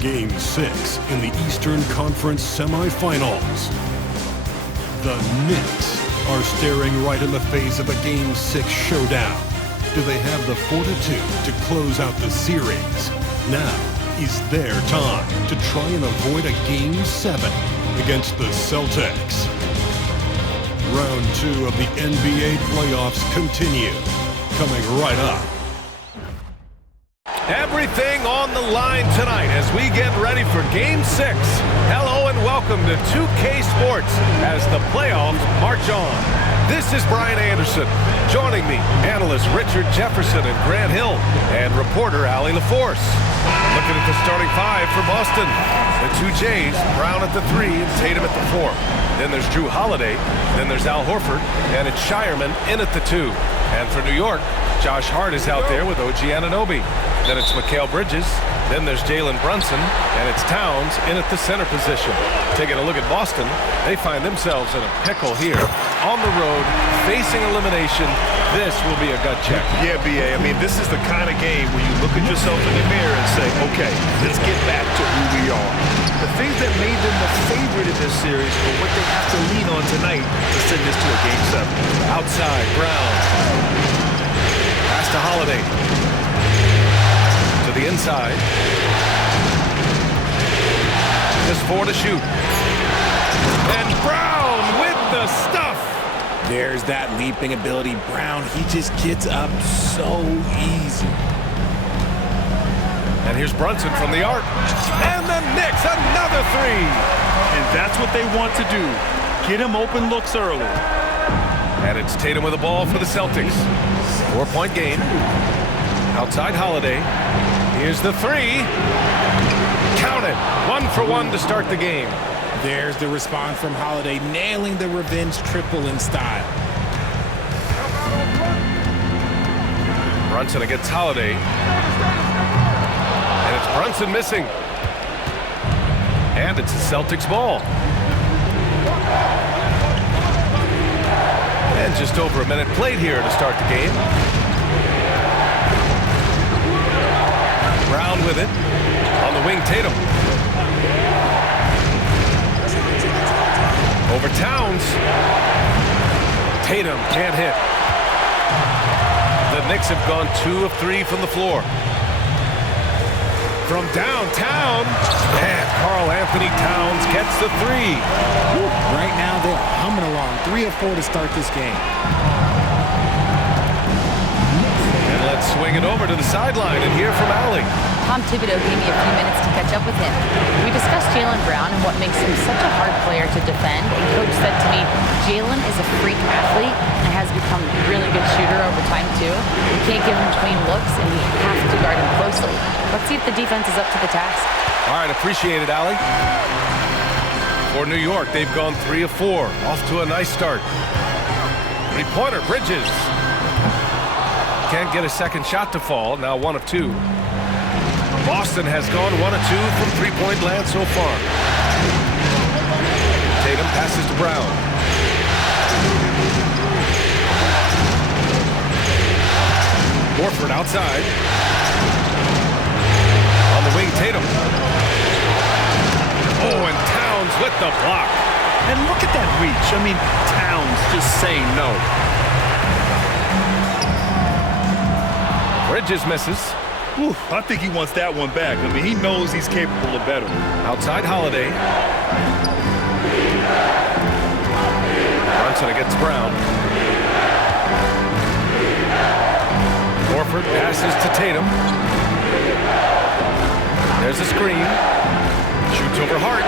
Game 6 in the Eastern Conference Semifinals. The Knicks are staring right in the face of a Game 6 showdown. Do they have the fortitude to close out the series? Now is their time to try and avoid a Game 7 against the Celtics. Round 2 of the NBA playoffs continue. Coming right up. Everything on the line tonight as we get ready for Game 6. Hello and welcome to 2K Sports as the playoffs march on. This is Brian Anderson. Joining me, analyst Richard Jefferson and Grant Hill, and reporter Allie LaForce. Looking at the starting five for Boston. The two Jays, Brown at the 3 and Tatum at the 4. Then there's Jure Holiday. Then there's Al Horford. And it's Shireman in at the 2. And for New York, Josh Hart is out there with OG Anunoby. Then it's Mikal Bridges. Then there's Jalen Brunson. And it's Towns in at the center position. Taking a look at Boston, they find themselves in a pickle here. On the road, facing elimination. This will be a gut check. Yeah, B.A. I mean, this is the kind of game where you look at yourself in the mirror and say, okay, let's get back to who we are. The things that made them the favorite in this series are what they have to lean on tonight to send this to a Game 7. Outside, Brown. Pass to Holiday. To the inside. Just 4 to shoot. And Brown with the stuff. There's that leaping ability. Brown, he just gets up so easy. And here's Brunson from the arc. And the Knicks, another 3. And that's what they want to do. Get him open looks early. And it's Tatum with the ball for the Celtics. 4-point game. Outside Holiday. Here's the 3. Count it. 1 for 1 to start the game. There's the response from Holiday, nailing the revenge triple in style. Brunson against Holiday. And it's Brunson missing. And it's the Celtics ball. And just over a minute played here to start the game. Brown with it. On the wing, Tatum. Over Towns. Tatum can't hit. The Knicks have gone 2 of 3 from the floor. From downtown, and Karl Anthony Towns gets the 3. Right now, they're humming along. 3 of 4 to start this game. And let's swing it over to the sideline and hear from Allie. Tom Thibodeau gave me a few minutes to catch up with him. We discussed Jalen Brown and what makes him such a hard player to defend. And Coach said to me, Jalen is a freak athlete and has become a really good shooter over time, too. We can't give him clean looks, and we have to guard him closely. Let's see if the defense is up to the task. All right, appreciate it, Allie. For New York, they've gone 3 of 4. Off to a nice start. 3-pointer, Bridges. Can't get a second shot to fall. Now 1 of 2. Boston has gone 1 of 2 from 3-point land so far. Tatum passes to Brown. Horford outside. On the wing, Tatum. Oh, and Towns with the block. And look at that reach. I mean, Towns just saying no. Bridges misses. Whew, I think he wants that one back. I mean, he knows he's capable of better. Outside Holiday. Brunson against Brown. Horford passes to Tatum. There's a screen. Shoots over Hart.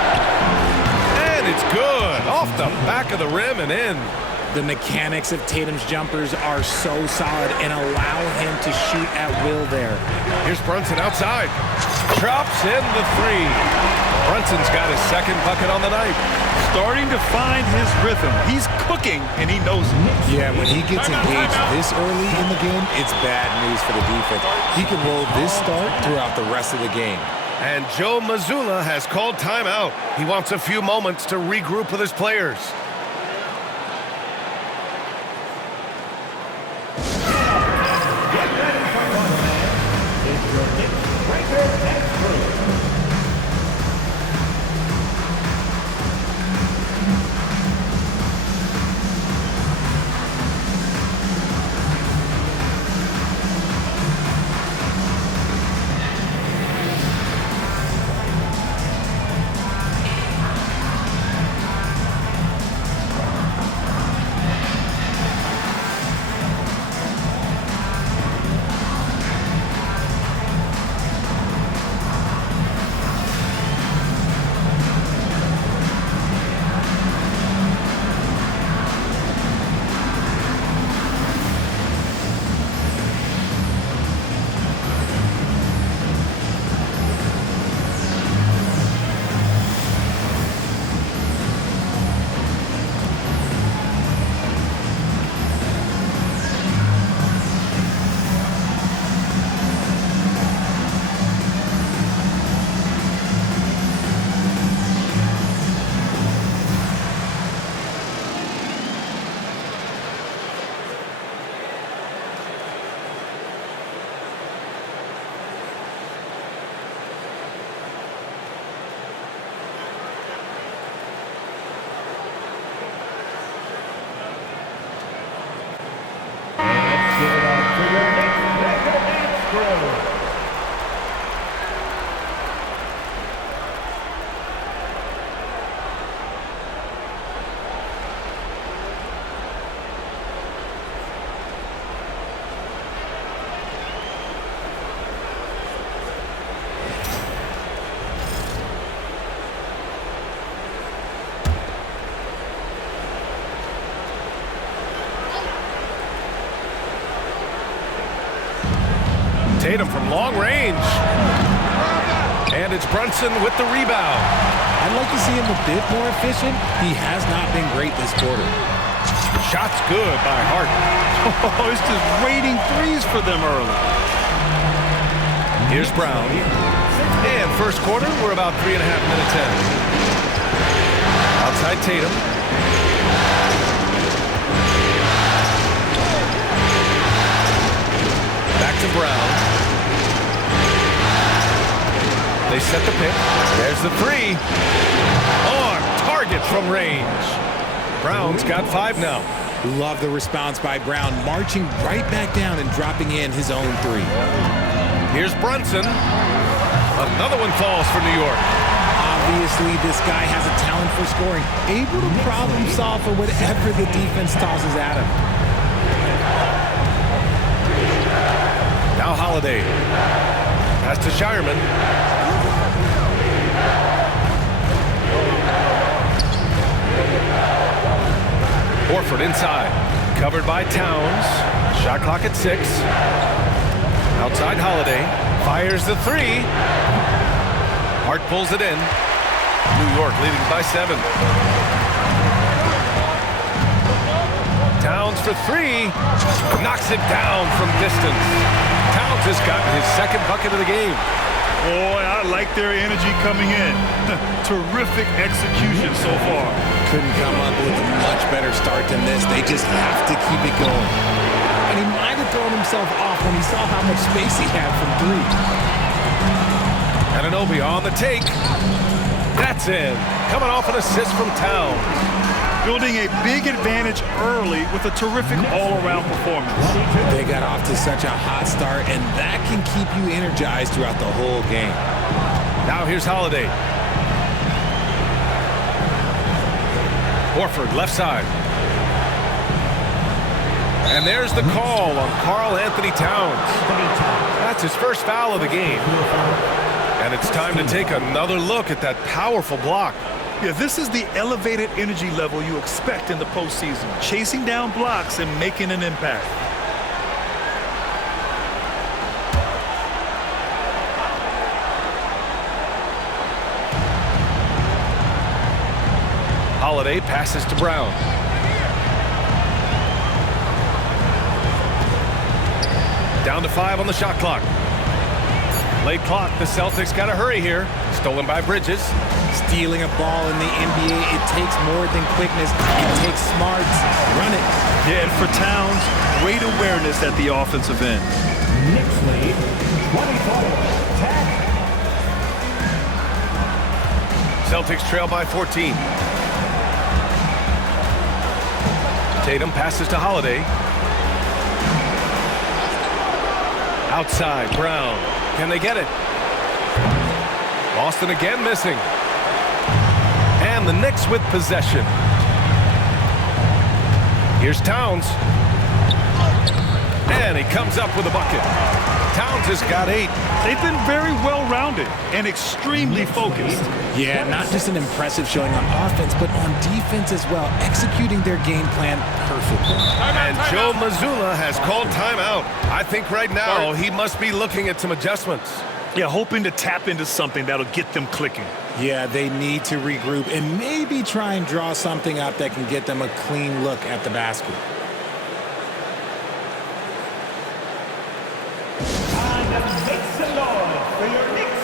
And it's good. Off the back of the rim and in. The mechanics of Tatum's jumpers are so solid and allow him to shoot at will there. Here's Brunson outside. Drops in the 3. Brunson's got his second bucket on the night. Starting to find his rhythm. He's cooking, and he knows it. Yeah, when he gets engaged this early in the game, it's bad news for the defense. He can roll this start throughout the rest of the game. And Joe Mazzulla has called timeout. He wants a few moments to regroup with his players. Tatum from long range. And it's Brunson with the rebound. I'd like to see him a bit more efficient. He has not been great this quarter. Shot's good by Hart. Oh, it's just raining threes for them early. Here's Brown. And first quarter, we're about 3.5 minutes in. Outside Tatum. Back to Brown. They set the pick. There's the three. On target from range. Brown's got 5 now. Love the response by Brown, marching right back down and dropping in his own 3. Here's Brunson. Another one falls for New York. Obviously, this guy has a talent for scoring, able to problem solve for whatever the defense tosses at him. Now Holiday. Pass to Shireman. Horford inside. Covered by Towns. Shot clock at 6. Outside Holiday. Fires the 3. Hart pulls it in. New York leading by 7. Towns for 3. Knocks it down from distance. Towns has gotten his second bucket of the game. Boy, I like their energy coming in. Terrific execution so far. Couldn't come up with a much better start than this. They just have to keep it going. And he might have thrown himself off when he saw how much space he had from 3. Anunoby on the take. That's in. Coming off an assist from Towns. Building a big advantage early with a terrific all-around performance. They got off to such a hot start, and that can keep you energized throughout the whole game. Now here's Holiday. Horford, left side. And there's the call on Karl Anthony Towns. That's his first foul of the game. And it's time to take another look at that powerful block. Yeah, this is the elevated energy level you expect in the postseason. Chasing down blocks and making an impact. Holiday passes to Brown. Down to 5 on the shot clock. Late clock, the Celtics got to hurry here. Stolen by Bridges. Stealing a ball in the NBA, it takes more than quickness. It takes smarts. Run it. Yeah, and for Towns, great awareness at the offensive end. Knicks lead, 24-10. Celtics trail by 14. Tatum passes to Holiday. Outside, Brown. Can they get it? Boston again missing. And the Knicks with possession. Here's Towns. And he comes up with a bucket. Towns has got 8. They've been very well-rounded and extremely focused. Yeah, not just an impressive showing on offense, but on defense as well, executing their game plan perfectly. And Joe Mazzulla has called timeout. I think right now he must be looking at some adjustments. Yeah, hoping to tap into something that'll get them clicking. Yeah, they need to regroup and maybe try and draw something up that can get them a clean look at the basket. And make some noise for your Knicks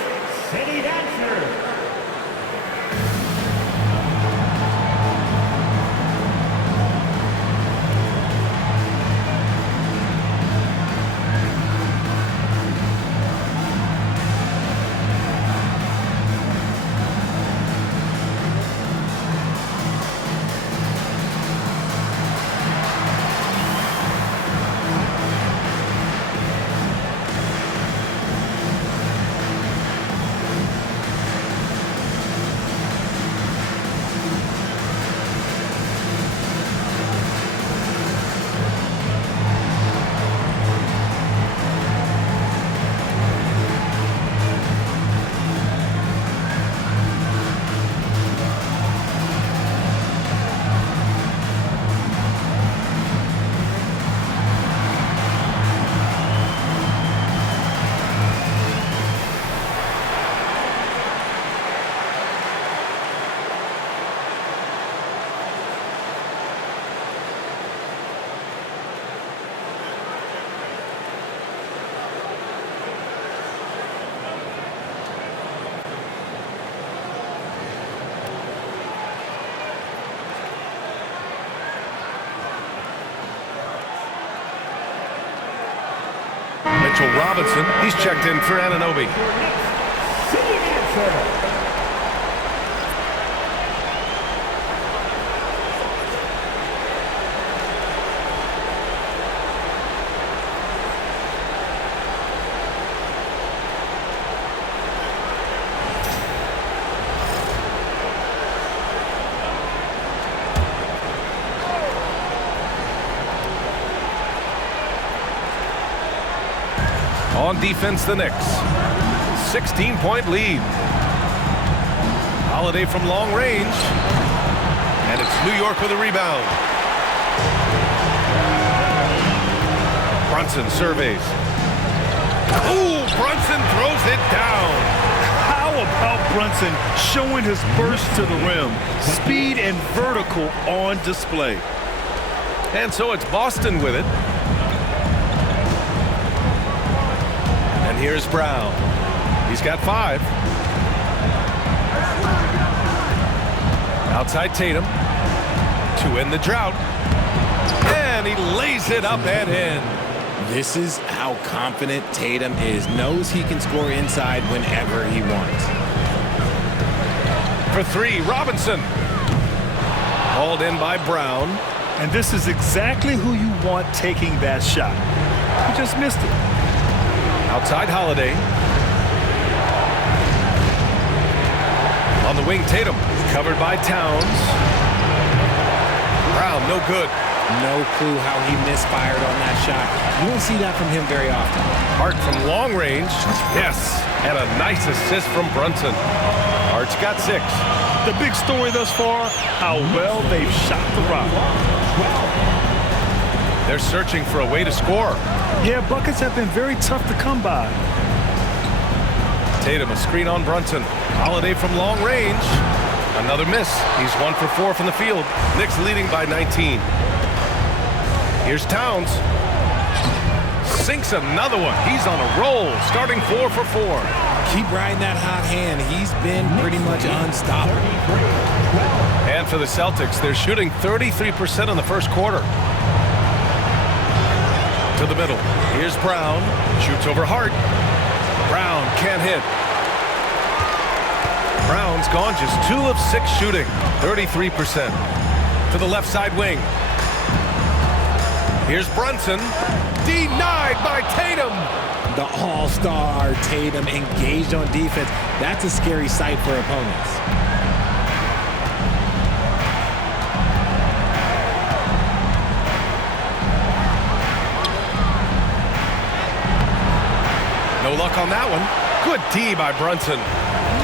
City Dancers. Mitchell Robinson, he's checked in for Anunoby. Singing answer. On defense, the Knicks. 16-point lead. Holiday from long range. And it's New York with a rebound. Brunson surveys. Ooh, Brunson throws it down. How about Brunson showing his burst to the rim? Speed and vertical on display. And so it's Boston with it. Here's Brown. He's got 5. Outside Tatum to end the drought. And he lays it up and in. This is how confident Tatum is. Knows he can score inside whenever he wants. For 3, Robinson. Hauled in by Brown. And this is exactly who you want taking that shot. He just missed it. Outside Holiday. On the wing, Tatum. Covered by Towns. Brown, no good. No clue how he misfired on that shot. You don't see that from him very often. Hart from long range. Yes. And a nice assist from Brunson. Hart's got 6. The big story thus far, how well they've shot the rock. They're searching for a way to score. Yeah, buckets have been very tough to come by. Tatum, a screen on Brunson. Holiday from long range. Another miss. He's 1 for 4 from the field. Knicks leading by 19. Here's Towns. Sinks another one. He's on a roll, starting 4 for 4. Keep riding that hot hand. He's been pretty much unstoppable. And for the Celtics, they're shooting 33% in the first quarter. To the middle. Here's Brown. Shoots over Hart. Brown can't hit. Brown's gone just 2 of 6 shooting. 33%. To the left side wing. Here's Brunson. Denied by Tatum. The all-star Tatum engaged on defense. That's a scary sight for opponents. No luck on that one. Good D by Brunson.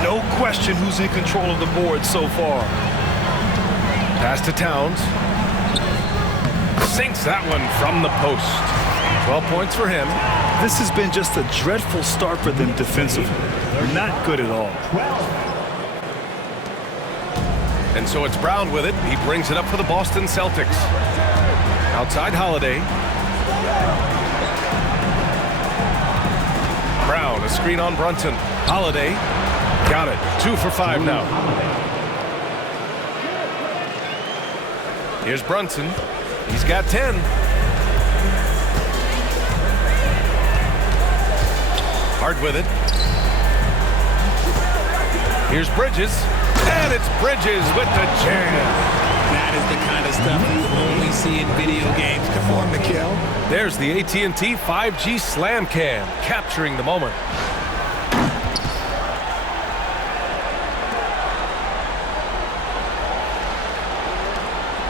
No question who's in control of the board so far. Pass to Towns. Sinks that one from the post. 12 points for him. This has been just a dreadful start for them defensively. They're not good at all. And so it's Brown with it. He brings it up for the Boston Celtics. Outside Holiday. Brown, a screen on Brunson. Holiday, got it. 2 for 5 now. Here's Brunson. He's got 10. Hart with it. Here's Bridges. And it's Bridges with the jam. That is the kind of stuff you only see in video games. Come on, Mikhail. There's the AT&T 5G Slam Cam, capturing the moment.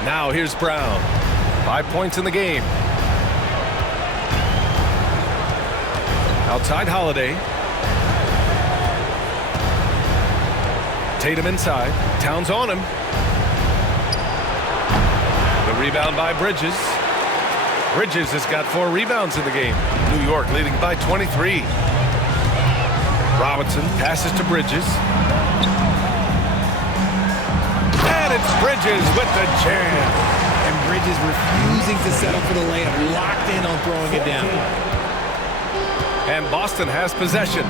Now here's Brown. 5 points in the game. Outside Holiday. Tatum inside. Towns on him. The rebound by Bridges. Bridges has got 4 rebounds in the game. New York leading by 23. Robinson passes to Bridges. And it's Bridges with the jam. And Bridges refusing to settle for the layup. Locked in on throwing it down. And Boston has possession.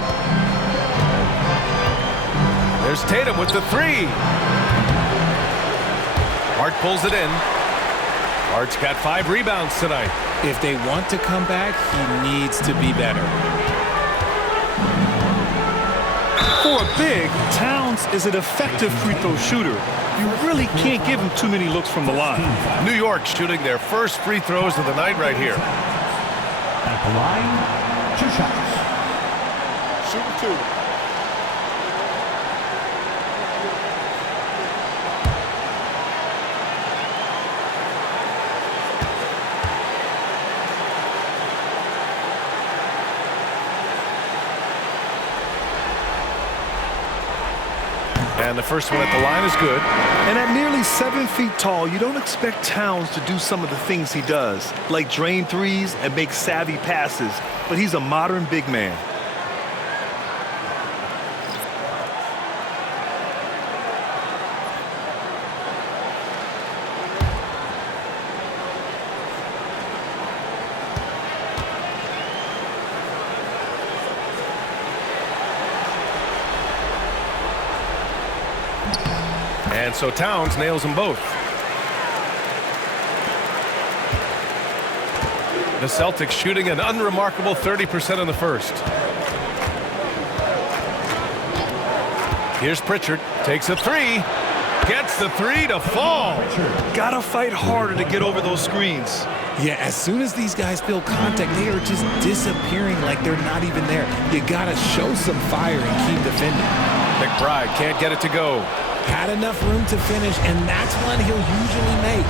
There's Tatum with the 3. Hart pulls it in. Hart's got 5 rebounds tonight. If they want to come back, he needs to be better. For a big, Towns is an effective free throw shooter. You really can't give him too many looks from the line. New York shooting their first free throws of the night right here. At the line, 2 shots. Shooting 2. And the first one at the line is good. And at nearly 7 feet tall, you don't expect Towns to do some of the things he does, like drain threes and make savvy passes, but he's a modern big man. And so Towns nails them both. The Celtics shooting an unremarkable 30% in the first. Here's Pritchard. Takes a 3. Gets the 3 to fall. Gotta fight harder to get over those screens. Yeah, as soon as these guys feel contact, they are just disappearing like they're not even there. You gotta show some fire and keep defending. McBride can't get it to go. Had enough room to finish, and that's one he'll usually make.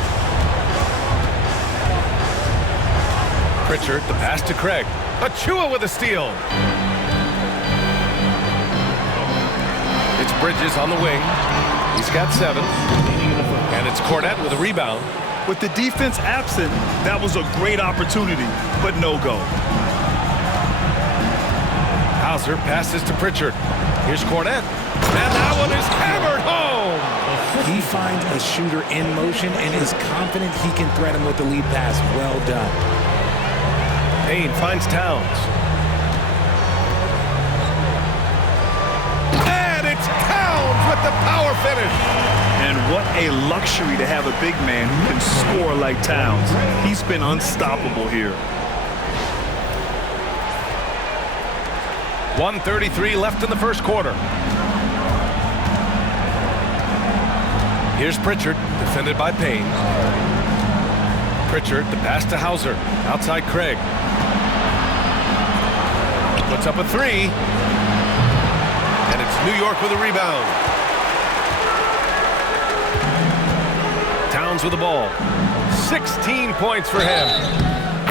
Pritchard, the pass to Craig. Achua with a steal. It's Bridges on the wing. He's got 7. And it's Cornette with a rebound. With the defense absent, that was a great opportunity, but no go. Hauser passes to Pritchard. Here's Cornette. And that one is hammered home. He finds a shooter in motion and is confident he can threat him with the lead pass. Well done. Payne finds Towns. And it's Towns with the power finish. And what a luxury to have a big man who can score like Towns. He's been unstoppable here. 1:33 left in the first quarter. Here's Pritchard, defended by Payne. Pritchard, the pass to Hauser. Outside Craig. Puts up a 3. And it's New York with a rebound. Towns with the ball. 16 points for him.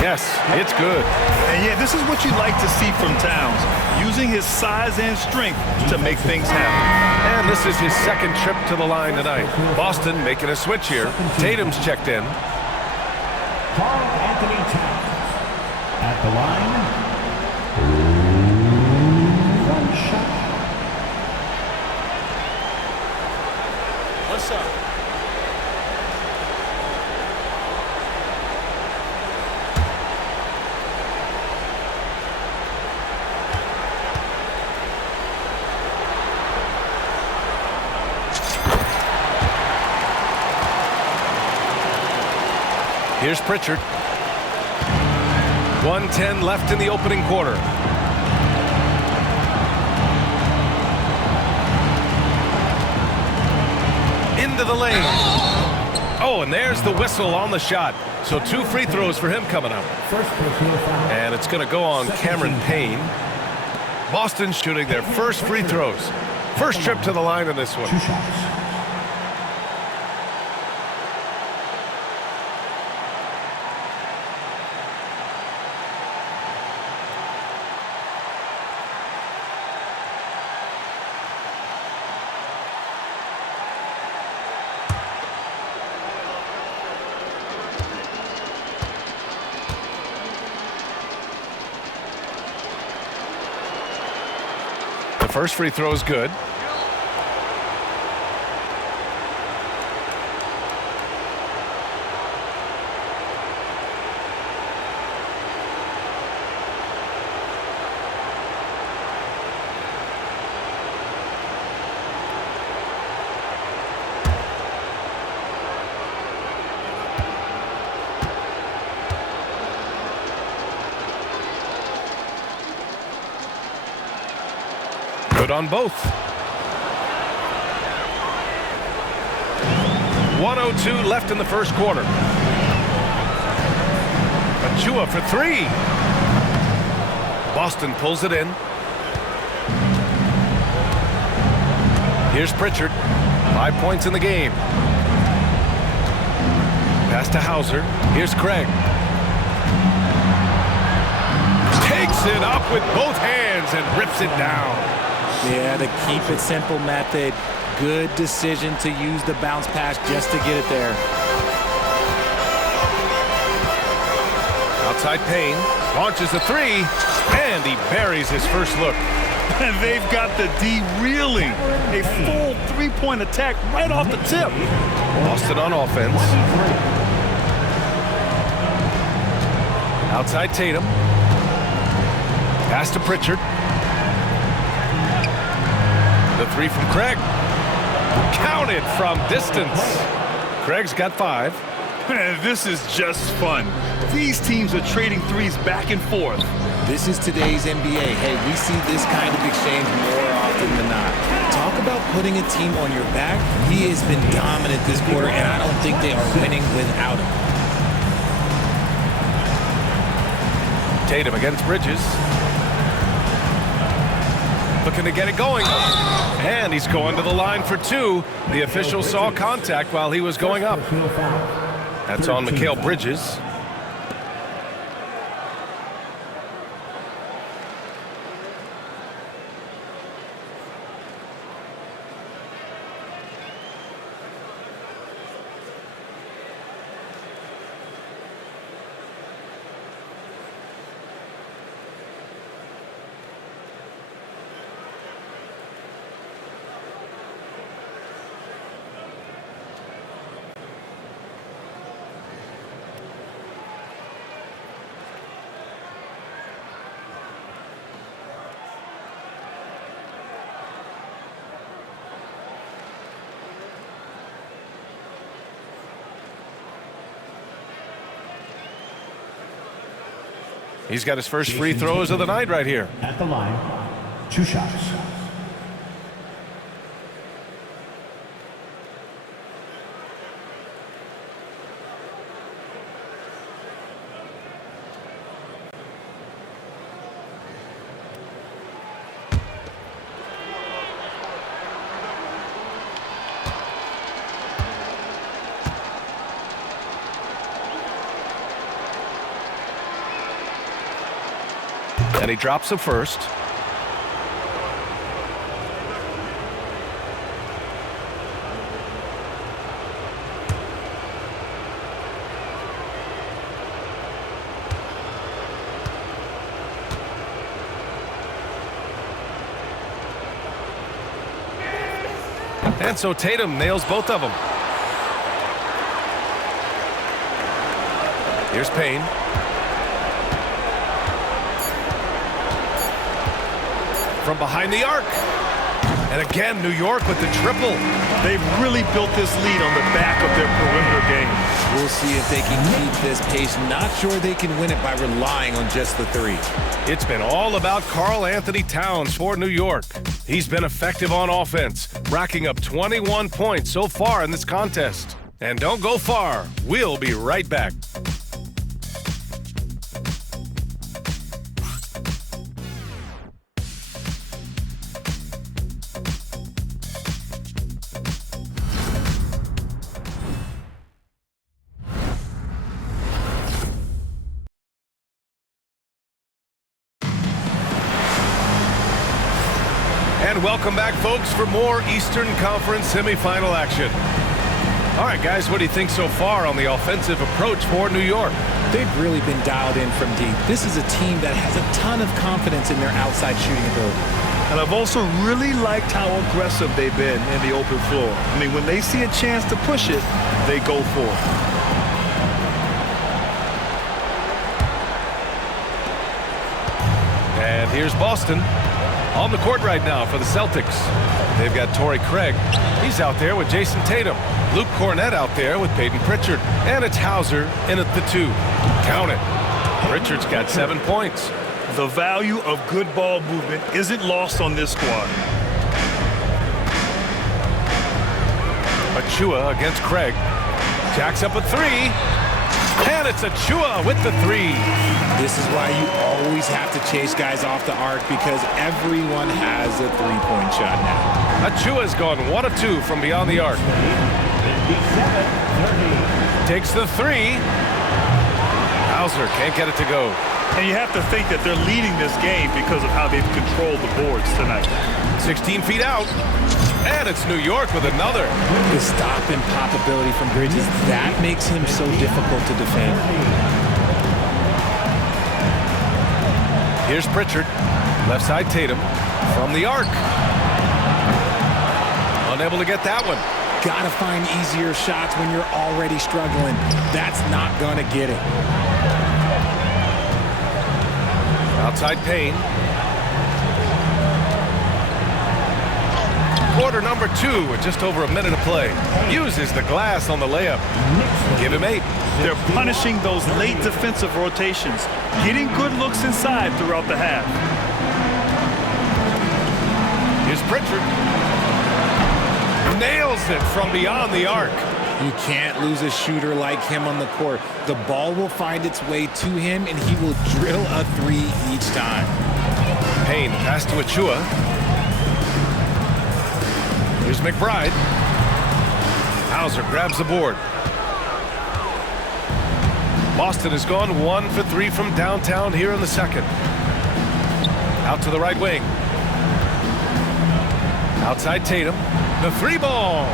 Yes, it's good. And yeah, this is what you like to see from Towns, using his size and strength to make things happen. And this is his second trip to the line tonight. Boston making a switch here. Tatum's checked in. Karl Anthony Towns. At the line, 1 shot. What's up? Here's Pritchard. 1:10 left in the opening quarter. Into the lane. Oh, and there's the whistle on the shot. So 2 free throws for him coming up. First personal foul. And it's going to go on Cameron Payne. Boston shooting their first free throws. First trip to the line in this one. 2 shots. First free throw is good. Good on both. 1:02 left in the first quarter. Jure for three. Boston pulls it in. Here's Pritchard. 5 points in the game. Pass to Hauser. Here's Craig. Takes it up with both hands and rips it down. Yeah, the keep it simple method. Good decision to use the bounce pass just to get it there. Outside Payne. Launches a three. And he buries his first look. And they've got the D reeling. A full three-point attack right off the tip. Boston on offense. Outside Tatum. Pass to Pritchard. The three from Craig. Counted from distance. Craig's got 5. Man, this is just fun. These teams are trading threes back and forth. This is today's NBA. Hey, we see this kind of exchange more often than not. Talk about putting a team on your back. He has been dominant this quarter, and I don't think they are winning without him. Tatum against Bridges. Looking to get it going. And he's going to the line for 2. The official saw contact while he was going up. That's on Mikal Bridges. He's got his first free throws of the night right here. At the line, 2 shots. And he drops the first. And so Tatum nails both of them. Here's Payne. From behind the arc. And again, New York with the triple. They've really built this lead on the back of their perimeter game. We'll see if they can keep this pace. Not sure they can win it by relying on just the 3. It's been all about Karl Anthony Towns for New York. He's been effective on offense, racking up 21 points so far in this contest. And don't go far. We'll be right back. And welcome back, folks, for more Eastern Conference semifinal action. All right, guys, what do you think so far on the offensive approach for New York? They've really been dialed in from deep. This is a team that has a ton of confidence in their outside shooting ability. And I've also really liked how aggressive they've been in the open floor. I mean, when they see a chance to push it, they go for it. And here's Boston on the court right now for the Celtics. They've got Torrey Craig. He's out there with Jason Tatum. Luke Cornett out there with Peyton Pritchard. And it's Hauser in at the 2. Count it. Pritchard's got 7 points. The value of good ball movement isn't lost on this squad. Achua against Craig. Jacks up a three. And it's Achua with the three. This is why you always have to chase guys off the arc, because everyone has a three-point shot now. Achua's gone 1 of 2 from beyond the arc. 57-30. Takes the three. Hauser can't get it to go. And you have to think that they're leading this game because of how they've controlled the boards tonight. 16 feet out. And it's New York with another. The stop and pop ability from Bridges, that makes him so difficult to defend. Here's Pritchard. Left side Tatum. From the arc. Unable to get that one. Gotta find easier shots when you're already struggling. That's not gonna get it. Outside Payne. Quarter number 2 with just over a minute to play. Uses the glass on the layup. Give him 8. They're punishing those late defensive rotations, getting good looks inside throughout the half. Here's Pritchard. Nails it from beyond the arc. You can't lose a shooter like him on the court. The ball will find its way to him, and he will drill a three each time. Payne pass to Achua. Here's McBride. Hauser grabs the board. Boston has gone 1 for 3 from downtown here in the second. Out to the right wing. Outside Tatum. The three ball.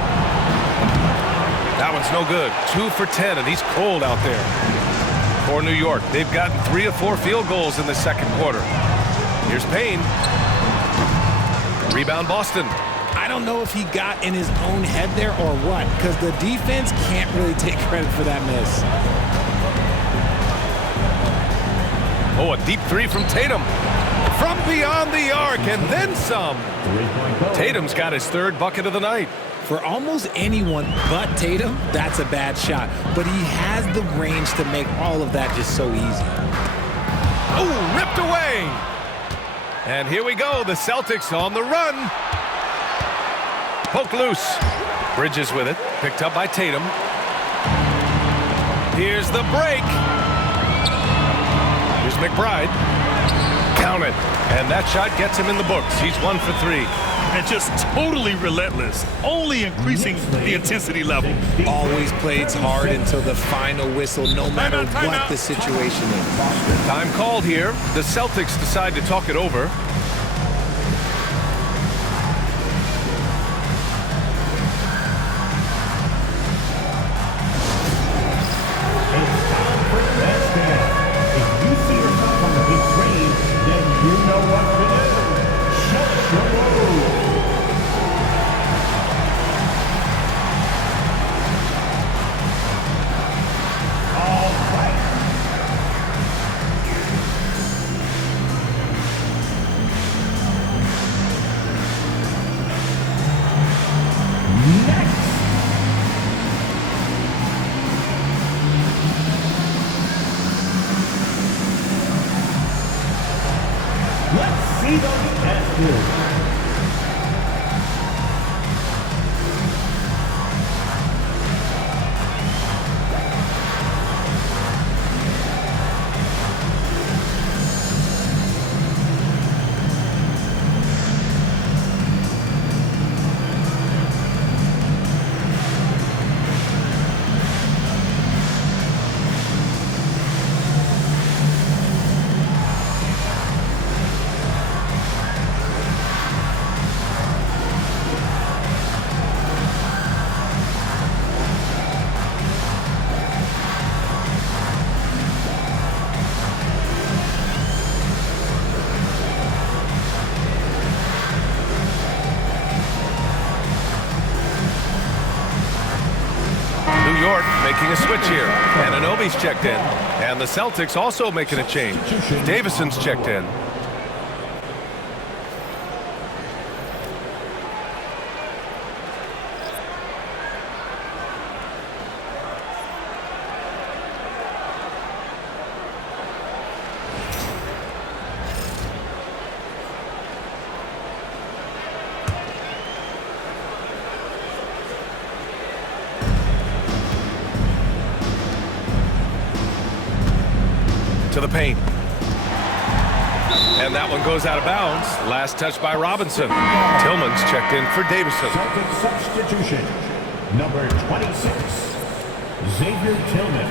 That one's no good. 2 for 10, and he's cold out there. For New York, they've gotten 3 of 4 field goals in the second quarter. Here's Payne. Rebound Boston. I don't know if he got in his own head there or what, because the defense can't really take credit for that miss. Oh, a deep three from Tatum. From beyond the arc, and then some. Tatum's got his 3rd bucket of the night. For almost anyone but Tatum, that's a bad shot. But he has the range to make all of that just so easy. Oh, ripped away. And here we go, the Celtics on the run. Poke loose. Bridges with it, picked up by Tatum. Here's the break. Here's McBride. Count it. And that shot gets him in the books. He's 1 for 3. And just totally relentless, only increasing the intensity level. Always plays hard until the final whistle, no matter what the situation is. Time called here. The Celtics decide to talk it over. Let's see them test it. York making a switch here. Anunoby's checked in. And the Celtics also making a change. Davison's checked in. to the paint. And that one goes out of bounds. Last touch by Robinson. Tillman's checked in for Davison. Celtic substitution, number 26, Xavier Tillman.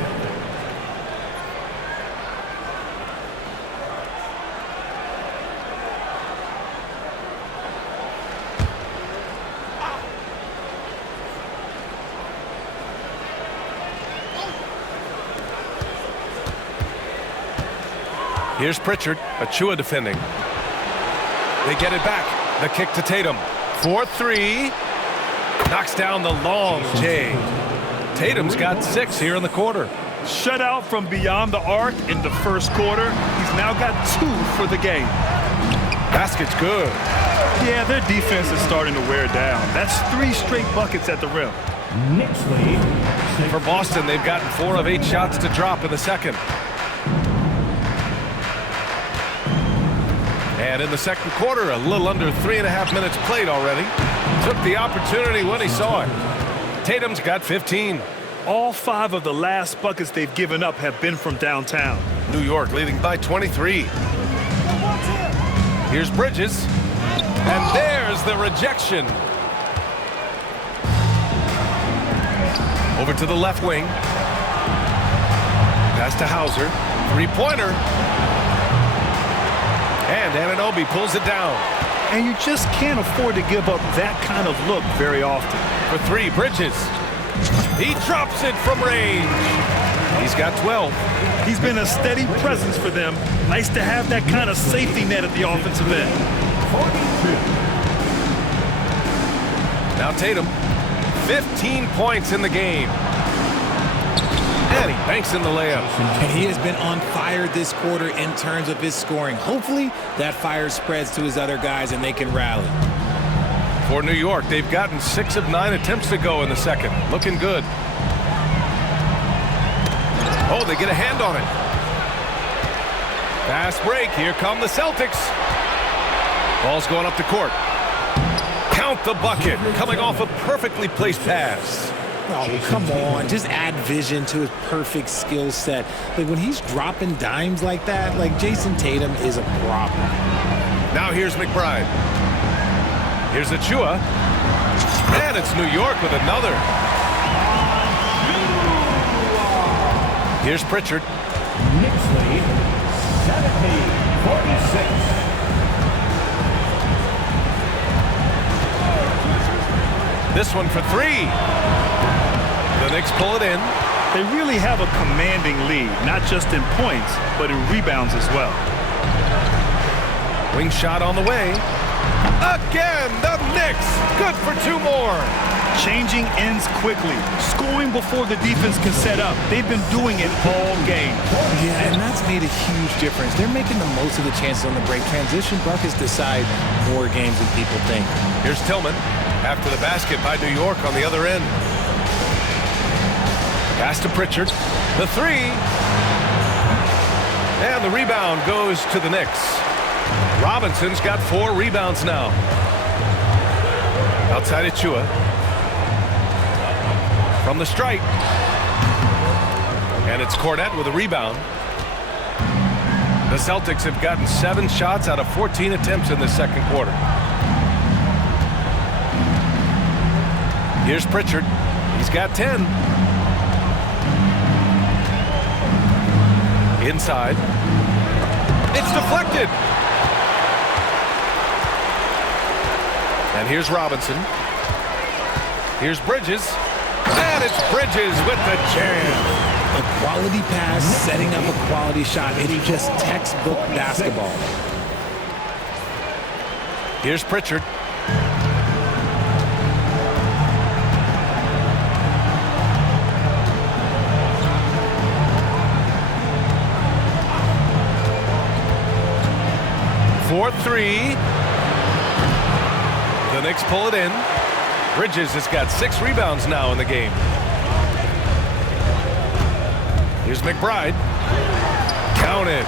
Here's Pritchard. Achua defending. They get it back. The kick to Tatum. 4-3. Knocks down the long J. Tatum's got 6 here in the quarter. Shutout from beyond the arc in the first quarter. He's now got 2 for the game. Basket's good. Yeah, their defense is starting to wear down. That's 3 straight buckets at the rim. Knicks lead. For Boston, they've gotten 4 of 8 shots to drop in the second. And in the second quarter, a little under 3.5 minutes played already. Took the opportunity when he saw it. Tatum's got 15. All 5 of the last buckets they've given up have been from downtown. New York leading by 23. Here's Bridges. And there's the rejection. Over to the left wing. Pass to Hauser. 3-pointer. And Anunoby pulls it down. And you just can't afford to give up that kind of look very often. For 3, Bridges. He drops it from range. He's got 12. He's been a steady presence for them. Nice to have that kind of safety net at the offensive end. 42. Now Tatum. 15 points in the game. And he banks in the layup. And he has been on fire this quarter in terms of his scoring. Hopefully that fire spreads to his other guys and they can rally. For New York, they've gotten 6 of 9 attempts to go in the second. Looking good. Oh, they get a hand on it. Fast break. Here come the Celtics. Ball's going up the court. Count the bucket. Coming off a perfectly placed pass. Oh, come on. Just add vision to his perfect skill set. Like, when he's dropping dimes like that, like, Jason Tatum is a problem. Now here's McBride. Here's Achua. And it's New York with another. Here's Pritchard. Knicks lead, 70-46. This one for 3. The Knicks pull it in. They really have a commanding lead, not just in points, but in rebounds as well. Wing shot on the way. Again, the Knicks. Good for 2 more. Changing ends quickly, scoring before the defense can set up. They've been doing it all game. Yeah, and that's made a huge difference. They're making the most of the chances on the break. Transition buckets decide more games than people think. Here's Tillman after the basket by New York on the other end. Pass to Pritchard. The 3. And the rebound goes to the Knicks. Robinson's got 4 rebounds now. Outside Achua. From the stripe. And it's Cornette with a rebound. The Celtics have gotten 7 shots out of 14 attempts in the second quarter. Here's Pritchard. He's got 10. Inside. It's deflected. And here's Robinson. Here's Bridges. And it's Bridges with the jam. A quality pass, setting up a quality shot. It's just textbook basketball. Here's Pritchard. For 3. The Knicks pull it in. Bridges has got 6 rebounds now in the game. Here's McBride. Count it.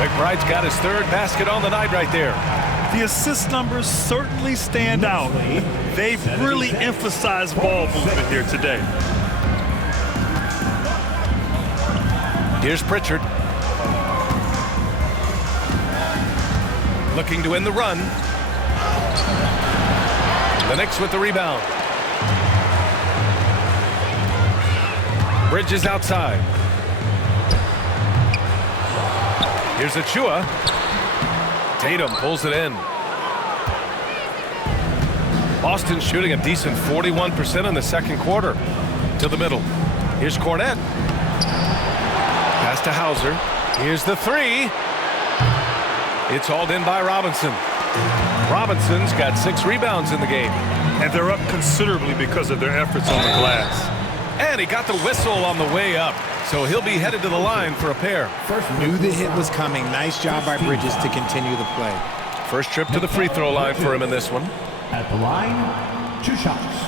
McBride's got his 3rd basket on the night right there. The assist numbers certainly stand out. They've really emphasized ball movement here today. Here's Pritchard. Looking to win the run. The Knicks with the rebound. Bridges outside. Here's Jure. Tatum pulls it in. Boston shooting a decent 41% in the second quarter. To the middle. Here's Cornette. Pass to Hauser. Here's the three. It's hauled in by Robinson. Robinson's got 6 rebounds in the game. And they're up considerably because of their efforts on the glass. And he got the whistle on the way up. So he'll be headed to the line for a pair. Knew the hit was coming. Nice job by Bridges to continue the play. First trip to the free throw line for him in this one. At the line, 2 shots.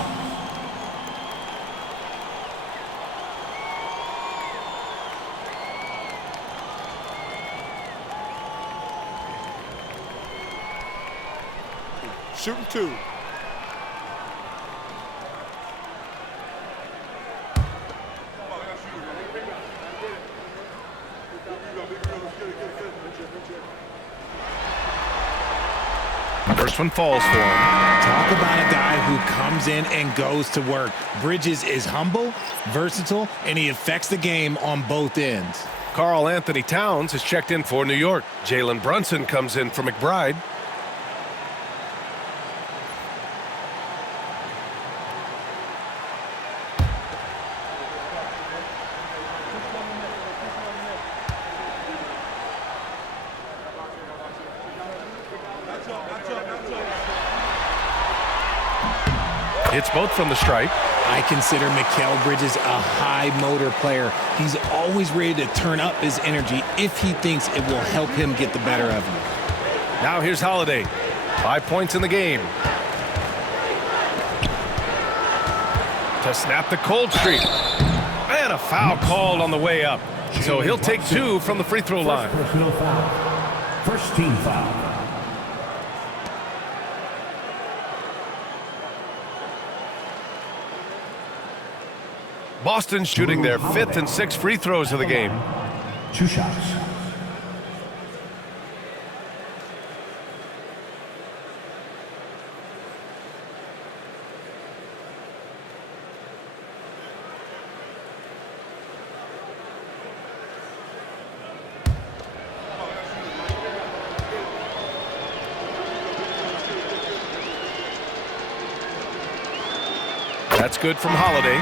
Shooting 2. First one falls for him. Talk about a guy who comes in and goes to work. Bridges is humble, versatile, and he affects the game on both ends. Karl Anthony Towns has checked in for New York. Jalen Brunson comes in for McBride. Hits both from the stripe. I consider Mikal Bridges a high motor player. He's always ready to turn up his energy if he thinks it will help him get the better of him. Now here's Holiday. 5 points in the game. To snap the cold streak. And a foul called on the way up. So he'll take 2 from the free throw line. Personal foul. First team foul. Boston shooting their 5th and 6th free throws of the game. 2 shots. That's good from Holiday.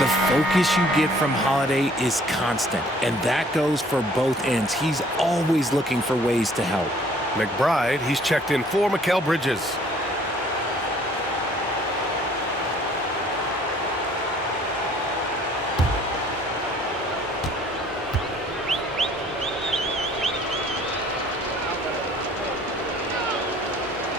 The focus you get from Holiday is constant, and that goes for both ends. He's always looking for ways to help. McBride, he's checked in for Mikal Bridges.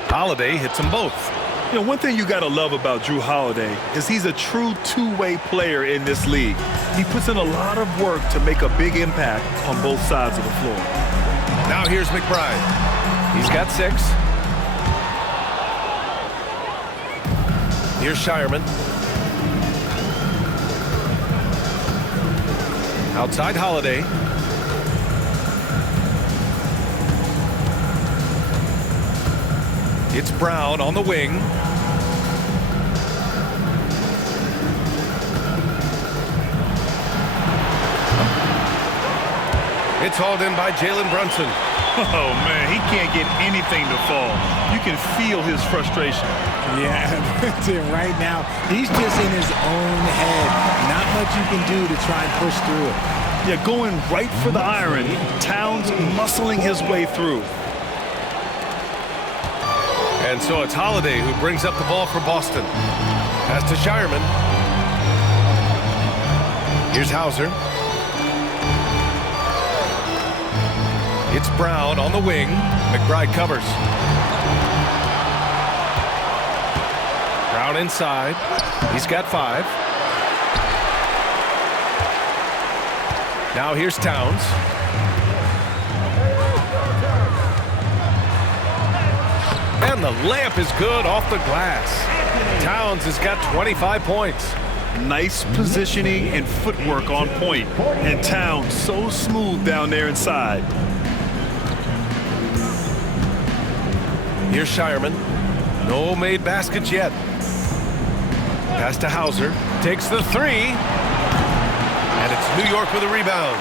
Holiday hits them both. You know, one thing you got to love about Jure Holiday is he's a true two-way player in this league. He puts in a lot of work to make a big impact on both sides of the floor. Now here's McBride. He's got 6. Here's Shireman. Outside Holiday. It's Brown on the wing. It's hauled in by Jalen Brunson. Oh, man, he can't get anything to fall. You can feel his frustration. Yeah, that's it right now. He's just in his own head. Not much you can do to try and push through it. Yeah, going right for the iron. Towns muscling his way through. And so it's Holiday who brings up the ball for Boston. Pass to Shireman. Here's Hauser. It's Brown on the wing. McBride covers. Brown inside. He's got 5. Now here's Towns. And the layup is good off the glass. Towns has got 25 points. Nice positioning and footwork on point. And Towns so smooth down there inside. Here's Shireman. No made baskets yet. Pass to Hauser. Takes the three. And it's New York with a rebound.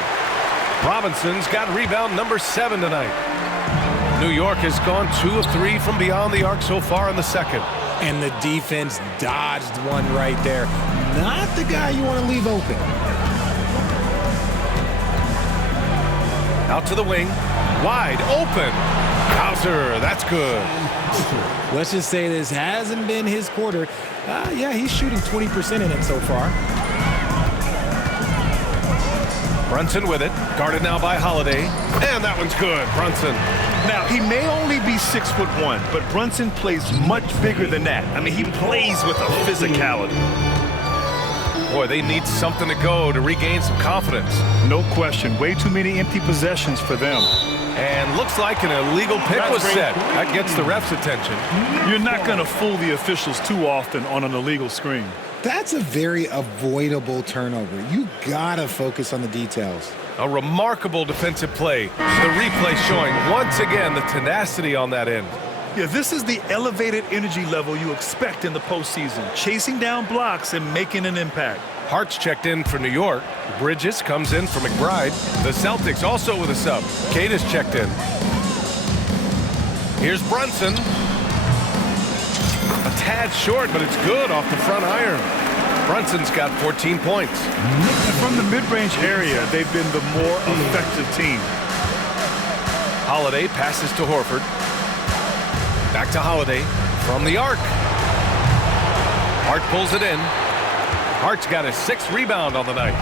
Robinson's got rebound number 7 tonight. New York has gone 2 of 3 from beyond the arc so far in the second. And the defense dodged one right there. Not the guy you want to leave open. Out to the wing. Wide open. Hauser, that's good. Let's just say this hasn't been his quarter. Yeah, he's shooting 20% in it so far. Brunson with it. Guarded now by Holiday. And that one's good. Brunson. Now, he may only be 6'1", but Brunson plays much bigger than that. I mean, he plays with a physicality. Boy, they need something to go to regain some confidence. No question. Way too many empty possessions for them. And looks like an illegal pick was set. That gets the ref's attention. You're not going to fool the officials too often on an illegal screen. That's a very avoidable turnover. You gotta focus on the details. A remarkable defensive play. The replay showing once again the tenacity on that end. Yeah, this is the elevated energy level you expect in the postseason. Chasing down blocks and making an impact. Hart's checked in for New York. Bridges comes in for McBride. The Celtics also with a sub. Cade is checked in. Here's Brunson. A tad short, but it's good off the front iron. Brunson's got 14 points. And from the mid-range area, they've been the more effective team. Holiday passes to Horford. Back to Holiday from the arc. Hart pulls it in. Hart's got his 6th rebound on the night.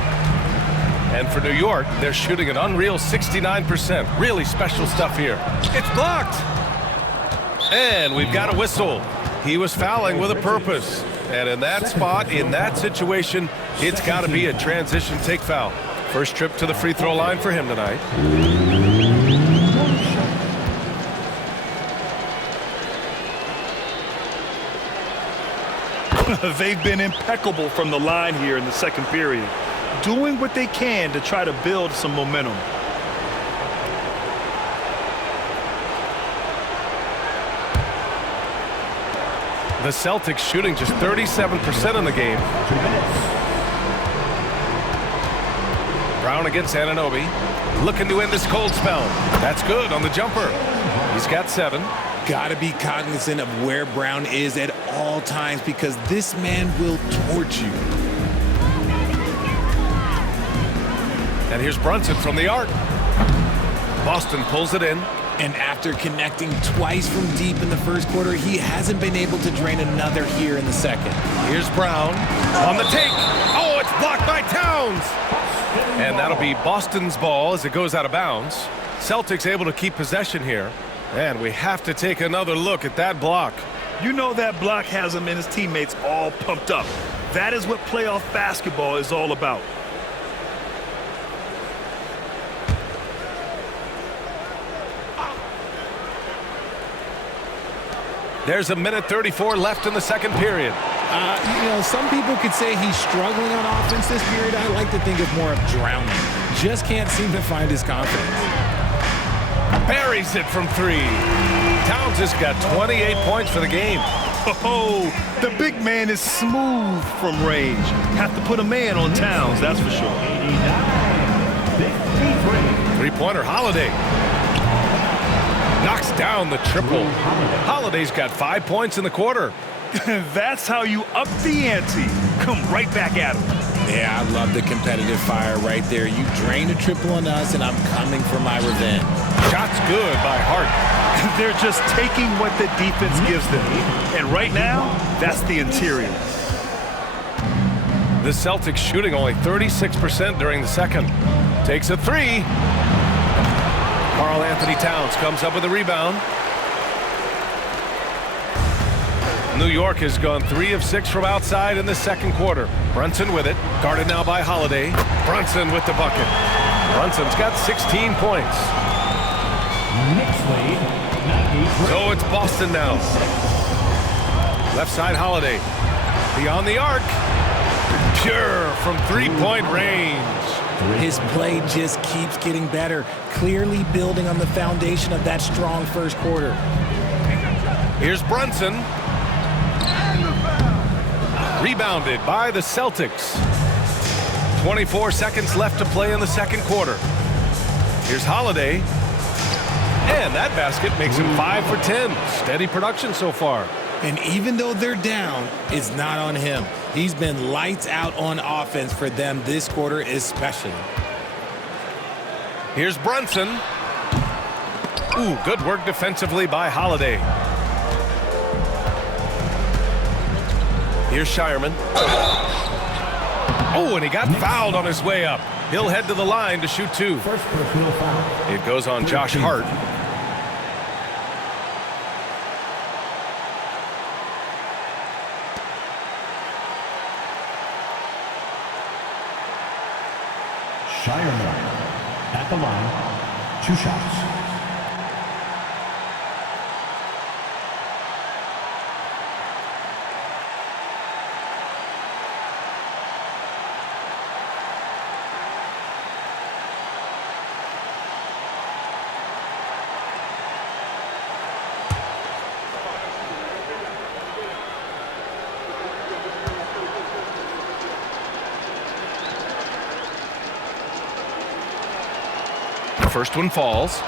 And for New York, they're shooting an unreal 69%. Really special stuff here. It's blocked. And we've got a whistle. He was fouling with a purpose. And in that spot, in that situation, it's got to be a transition take foul. First trip to the free throw line for him tonight. They've been impeccable from the line here in the second period, doing what they can to try to build some momentum. The Celtics shooting just 37% in the game. Brown against Anunoby. Looking to end this cold spell. That's good on the jumper. He's got 7. Got to be cognizant of where Brown is at all times because this man will torch you. And here's Brunson from the arc. Boston pulls it in. And after connecting twice from deep in the first quarter, he hasn't been able to drain another here in the second. Here's Brown on the take. Oh, it's blocked by Towns. And that'll be Boston's ball as it goes out of bounds. Celtics able to keep possession here. And we have to take another look at that block. You know that block has him and his teammates all pumped up. That is what playoff basketball is all about. There's a minute 34 left in the second period. You know, some people could say he's struggling on offense this period. I like to think of more of drowning. Just can't seem to find his confidence. Buries it from 3. Towns has got 28 points for the game. Oh, the big man is smooth from range. Have to put a man on Towns, that's for sure. 3-pointer Holiday. Knocks down the triple. Holiday's got 5 points in the quarter. That's how you up the ante. Come right back at him. Yeah, I love the competitive fire right there. You drain a triple on us, and I'm coming for my revenge. Shot's good by Hart. They're just taking what the defense gives them. And right now, that's the interior. The Celtics shooting only 36% during the second. Takes a 3. Karl Anthony Towns comes up with a rebound. New York has gone 3 of 6 from outside in the second quarter. Brunson with it. Guarded now by Holiday. Brunson with the bucket. Brunson's got 16 points. So it's Boston now. Left side Holiday. Beyond the arc. Jure from 3-point range. His play just keeps getting better, clearly building on the foundation of that strong first quarter. Here's Brunson. Rebounded by the Celtics. 24 seconds left to play in the second quarter. Here's Holiday. And that basket makes him 5 for 10. Steady production so far. And even though they're down, it's not on him. He's been lights out on offense for them this quarter especially. Here's Brunson. Ooh, good work defensively by Holiday. Here's Shireman. Oh, and he got fouled on his way up. He'll head to the line to shoot 2. First personal foul. It goes on Josh Hart. Shireman at the line. 2 shots. First one falls.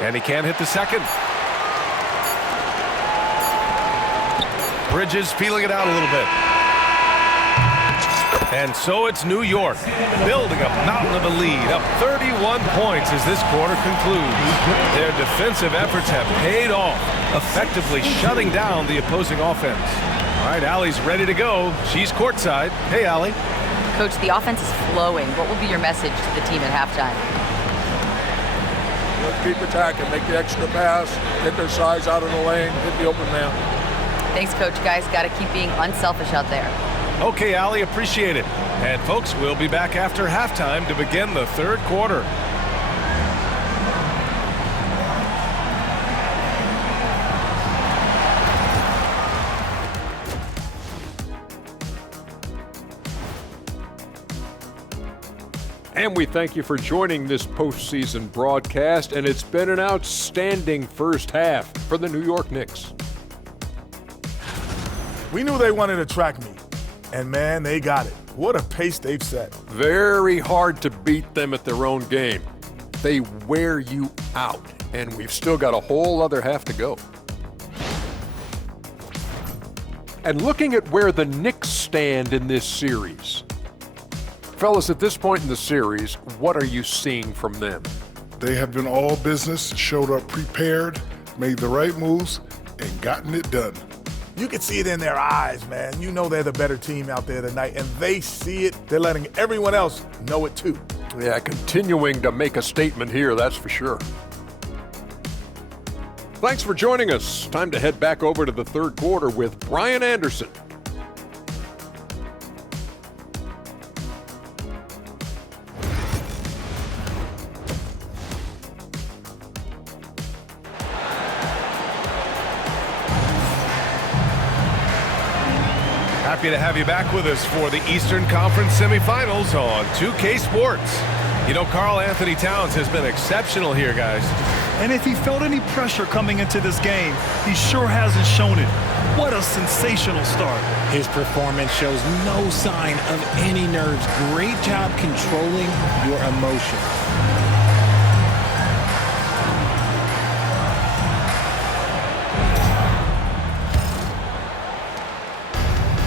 And he can't hit the second. Bridges feeling it out a little bit. And so it's New York, building a mountain of a lead, up 31 points as this quarter concludes. Their defensive efforts have paid off, effectively shutting down the opposing offense. All right, Allie's ready to go. She's courtside. Hey, Allie. Coach, the offense is flowing. What will be your message to the team at halftime? Let's keep attacking, make the extra pass, get their size out of the lane, hit the open man. Thanks, Coach. Guys, got to keep being unselfish out there. Okay, Allie, appreciate it. And folks, we'll be back after halftime to begin the third quarter. And we thank you for joining this postseason broadcast, and it's been an outstanding first half for the New York Knicks. We knew they wanted a track meet, and man, they got it. What a pace they've set. Very hard to beat them at their own game. They wear you out, and we've still got a whole other half to go. And looking at where the Knicks stand in this series, fellas, at this point in the series, what are you seeing from them? They have been all business, showed up prepared, made the right moves, and gotten it done. You can see it in their eyes, man. You know they're the better team out there tonight, and they see it. They're letting everyone else know it too. Yeah, continuing to make a statement here, that's for sure. Thanks for joining us. Time to head back over to the third quarter with Brian Anderson. Happy to have you back with us for the Eastern Conference Semifinals on 2K Sports. You know, Karl Anthony Towns has been exceptional here, guys. And if he felt any pressure coming into this game, he sure hasn't shown it. What a sensational start. His performance shows no sign of any nerves. Great job controlling your emotions.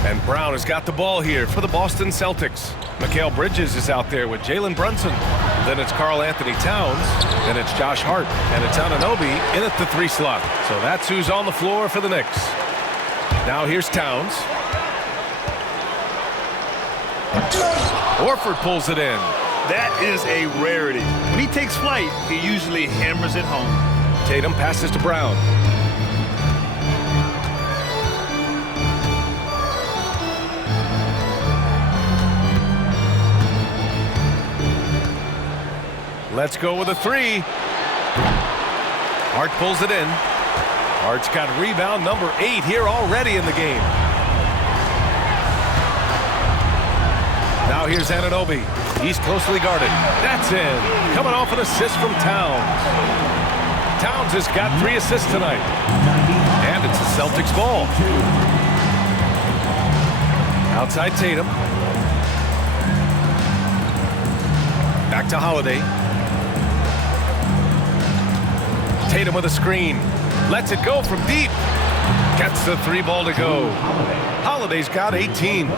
And Brown has got the ball here for the Boston Celtics. Mikal Bridges is out there with Jalen Brunson. Then it's Karl Anthony Towns. Then it's Josh Hart. And it's Anunoby in at the 3 slot. So that's who's on the floor for the Knicks. Now here's Towns. Horford pulls it in. That is a rarity. When he takes flight, he usually hammers it home. Tatum passes to Brown. Let's go with a three. Hart pulls it in. Hart's got rebound number 8 here already in the game. Now here's Anunoby. He's closely guarded. That's in. Coming off an assist from Towns. Towns has got 3 assists tonight. And it's the Celtics ball. Outside Tatum. Back to Holiday. Tatum with a screen. Lets it go from deep. Gets the 3 ball to go. Holiday's got 18.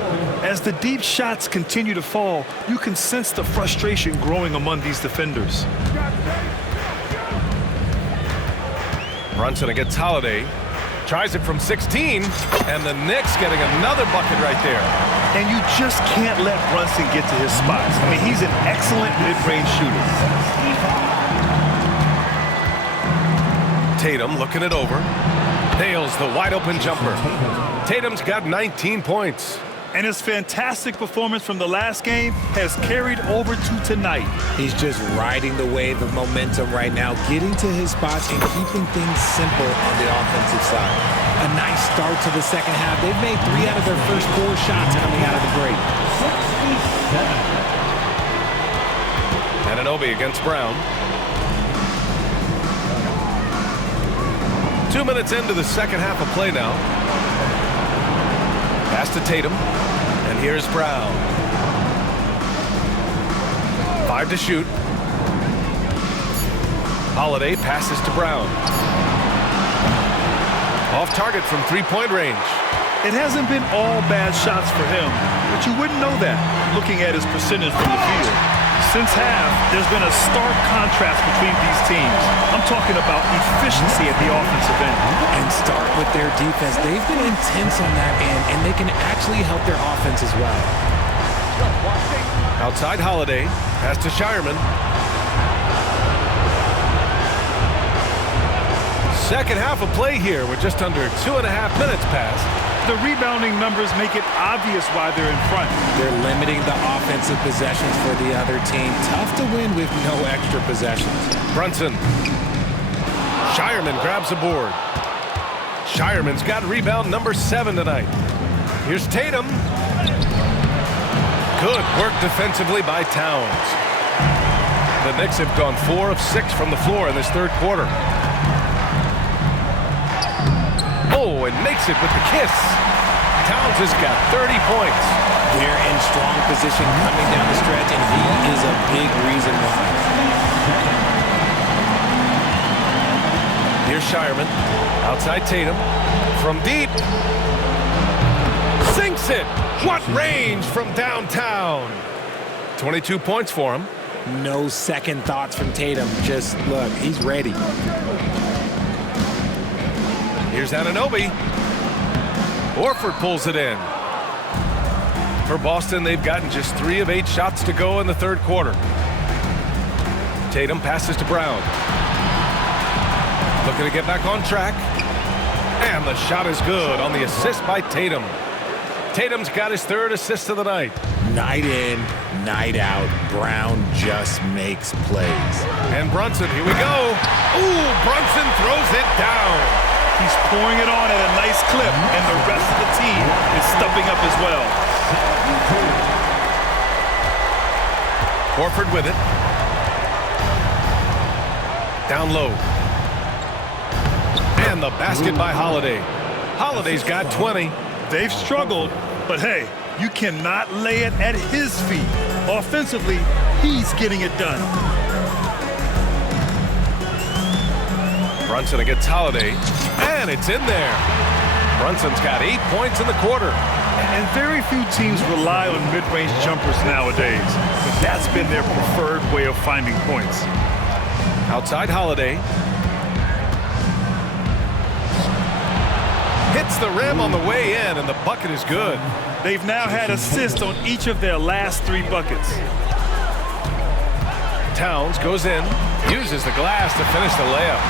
As the deep shots continue to fall, you can sense the frustration growing among these defenders. Brunson against Holiday. Tries it from 16. And the Knicks getting another bucket right there. And you just can't let Brunson get to his spots. I mean, he's an excellent mid-range shooter. Tatum looking it over. Nails the wide-open jumper. Tatum's got 19 points. And his fantastic performance from the last game has carried over to tonight. He's just riding the wave of momentum right now, getting to his spots and keeping things simple on the offensive side. A nice start to the second half. They've made 3 out of their first 4 shots coming out of the break. Anunoby against Brown. 2 minutes into the second half of play now. Pass to Tatum. And here's Brown. 5 to shoot. Holiday passes to Brown. Off target from 3-point range. It hasn't been all bad shots for him, but you wouldn't know that looking at his percentage from the field. Since half, there's been a stark contrast between these teams. I'm talking about efficiency at the offensive end. And start with their defense. They've been intense on that end, and they can actually help their offense as well. Outside Holiday. Pass to Shireman. Second half of play here with just under 2.5 minutes passed. The rebounding numbers make it obvious why they're in front. They're limiting the offensive possessions for the other team. Tough to win with no extra possessions. Brunson. Shireman grabs a board. Shireman's got rebound number 7 tonight. Here's Tatum. Good work defensively by Towns. The Knicks have gone 4 of 6 from the floor in this third quarter. Oh, and makes it with the kiss. Towns has got 30 points. They're in strong position coming down the stretch, and he is a big reason why. Here's Shireman. Outside Tatum. From deep. Sinks it. What range from downtown. 22 points for him. No second thoughts from Tatum. Just look, he's ready. Here's Anunoby. Horford pulls it in. For Boston, they've gotten just 3 of 8 shots to go in the third quarter. Tatum passes to Brown. Looking to get back on track. And the shot is good on the assist by Tatum. Tatum's got his 3rd assist of the night. Night in, night out, Brown just makes plays. And Brunson, here we go. Ooh, Brunson throws it down. He's pouring it on at a nice clip, and the rest of the team is stepping up as well. Horford with it. Down low. And the basket by Holiday. Holiday's got 20. They've struggled, but hey, you cannot lay it at his feet. Offensively, he's getting it done. Brunson against Holiday, and it's in there. Brunson's got 8 points in the quarter. And very few teams rely on mid-range jumpers nowadays, but that's been their preferred way of finding points. Outside Holiday. Hits the rim on the way in, and the bucket is good. They've now had assists on each of their last 3 buckets. Towns goes in, uses the glass to finish the layup.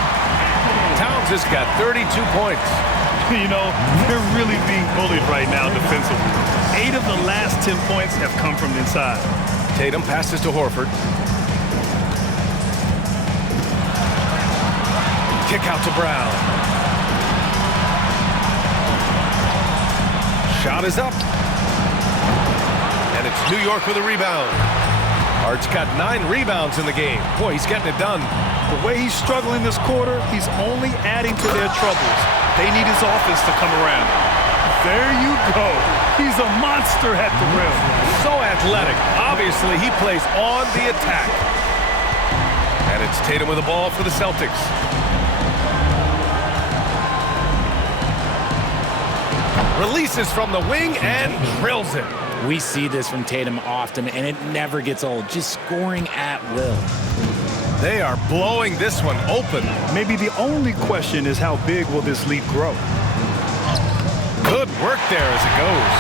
Towns has got 32 points. You know, they're really being bullied right now defensively. 8 of the last 10 points have come from inside. Tatum passes to Horford. Kick out to Brown. Shot is up. And it's New York with a rebound. Hart's got 9 rebounds in the game. Boy, he's getting it done. The way he's struggling this quarter, he's only adding to their troubles. They need his offense to come around. There you go. He's a monster at the rim. So athletic. Obviously, he plays on the attack. And it's Tatum with the ball for the Celtics. Releases from the wing and drills it. We see this from Tatum often, and it never gets old. Just scoring at will. They are blowing this one open. Maybe the only question is how big will this lead grow? Good work there as it goes.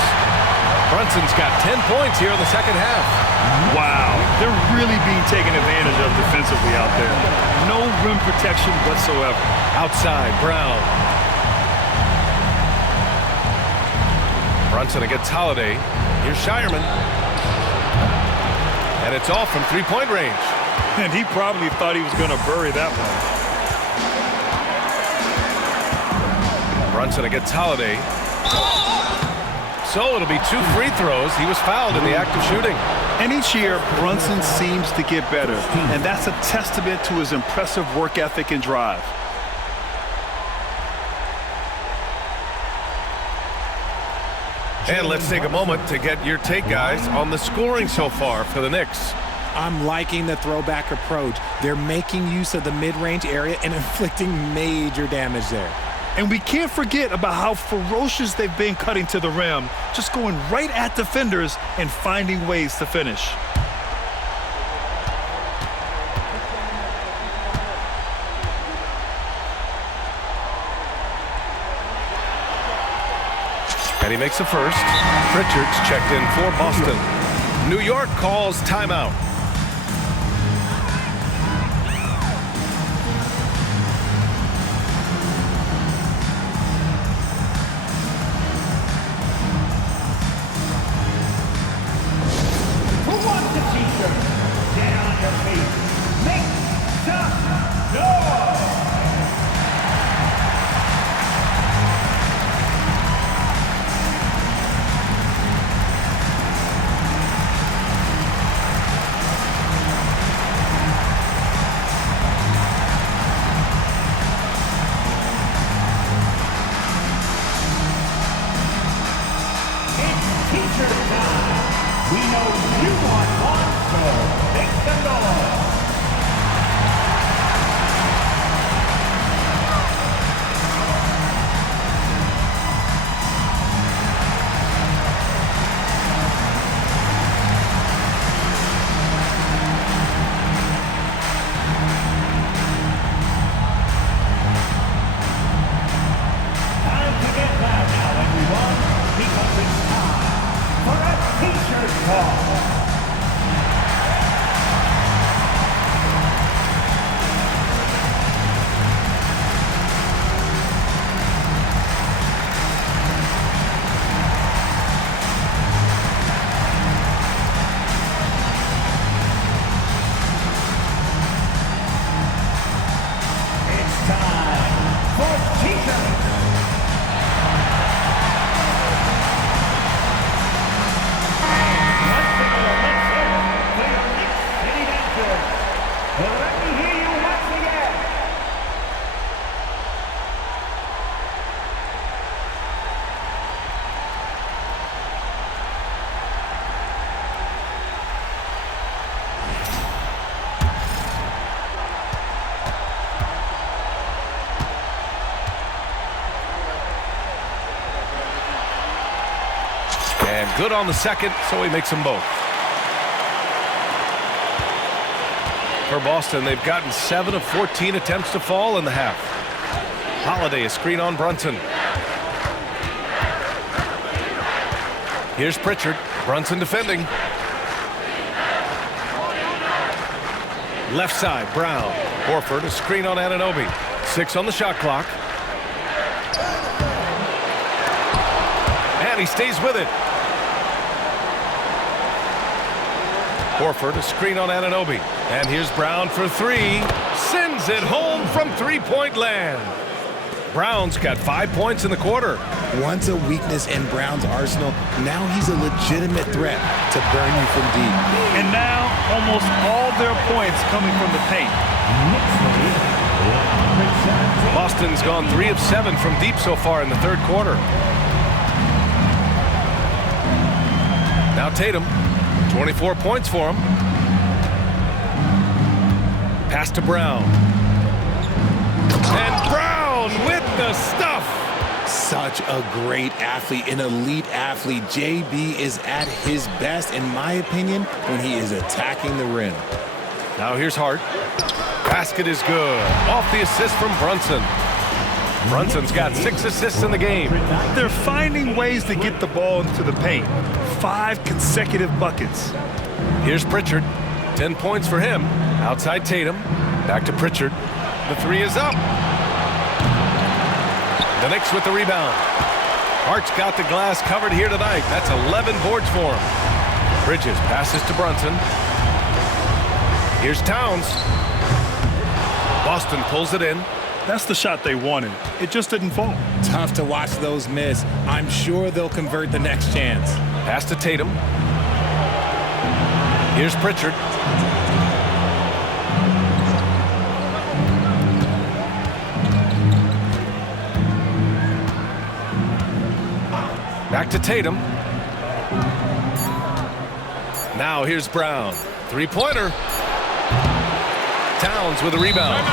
Brunson's got 10 points here in the second half. Wow, they're really being taken advantage of defensively out there. No rim protection whatsoever. Outside, Brown. Brunson against Holiday. Here's Shireman. And it's off from three-point range. And he probably thought he was going to bury that one. Brunson against Holiday. So it'll be 2 free throws. He was fouled in the act of shooting. And each year, Brunson seems to get better. And that's a testament to his impressive work ethic and drive. And let's take a moment to get your take, guys, on the scoring so far for the Knicks. I'm liking the throwback approach. They're making use of the mid-range area and inflicting major damage there. And we can't forget about how ferocious they've been cutting to the rim, just going right at defenders and finding ways to finish. And he makes the first. Pritchard's checked in for Boston. New York calls timeout. Who wants a t-shirt? Get on your feet. Make some noise. We know you want one, so make some noise. Time to get loud now, everyone, because it's time for a t-shirt call. It's time for t-shirts. Let me hear you once again. And good on the second, so he makes them both. For Boston, they've gotten 7 of 14 attempts to fall in the half. Holiday, a screen on Brunson. Here's Pritchard. Brunson defending. Left side, Brown. Horford, a screen on Anunoby. 6 on the shot clock. And he stays with it. Horford, a screen on Anunoby. And here's Brown for 3. Sends it home from three-point land. Brown's got 5 points in the quarter. Once a weakness in Brown's arsenal, now he's a legitimate threat to burn you from deep. And now, almost all their points coming from the paint. Boston's gone 3 of 7 from deep so far in the third quarter. Now Tatum, 24 points for him. Pass to Brown. And Brown with the stuff. Such a great athlete, an elite athlete. JB is at his best, in my opinion, when he is attacking the rim. Now here's Hart. Basket is good. Off the assist from Brunson. Brunson's got 6 assists in the game. They're finding ways to get the ball into the paint. 5 consecutive buckets. Here's Pritchard. 10 points for him. Outside Tatum. Back to Pritchard. The 3 is up. The Knicks with the rebound. Hart's got the glass covered here tonight. That's 11 boards for him. Bridges passes to Brunson. Here's Towns. Boston pulls it in. That's the shot they wanted. It just didn't fall. Tough to watch those miss. I'm sure they'll convert the next chance. Pass to Tatum. Here's Pritchard. Back to Tatum. Now here's Brown. Three-pointer. Towns with a rebound.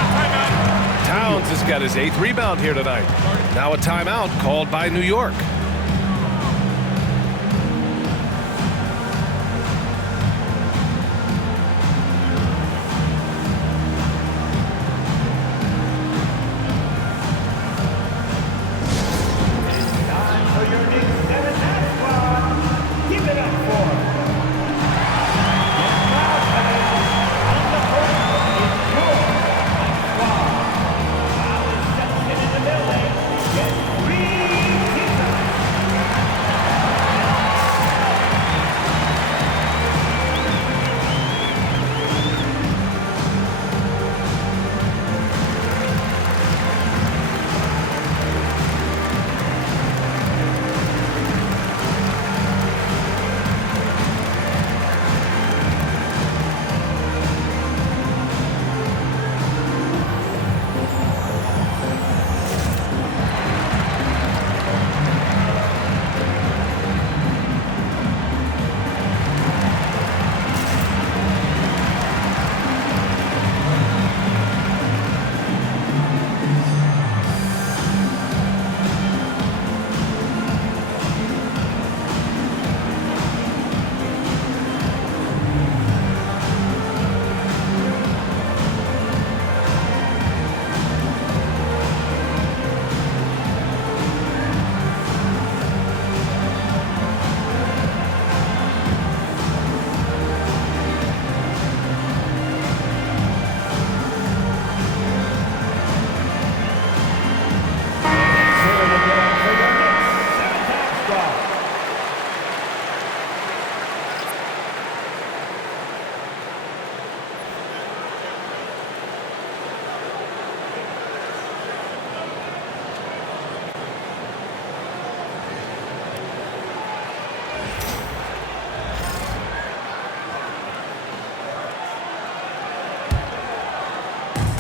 Towns has got his 8th rebound here tonight. Now a timeout called by New York.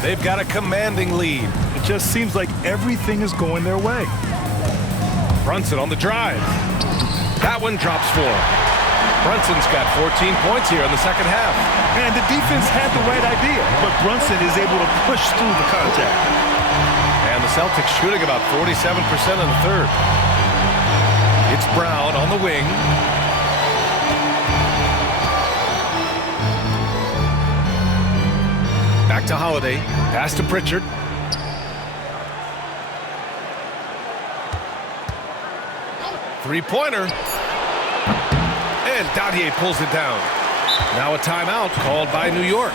They've got a commanding lead. It just seems like everything is going their way. Brunson on the drive. That one drops for him. Brunson's got 14 points here in the second half. And the defense had the right idea, but Brunson is able to push through the contact. And the Celtics shooting about 47% in the third. It's Brown on the wing. Back to Holiday. Pass to Pritchard. Three-pointer. And Dadier pulls it down. Now a timeout called by New York.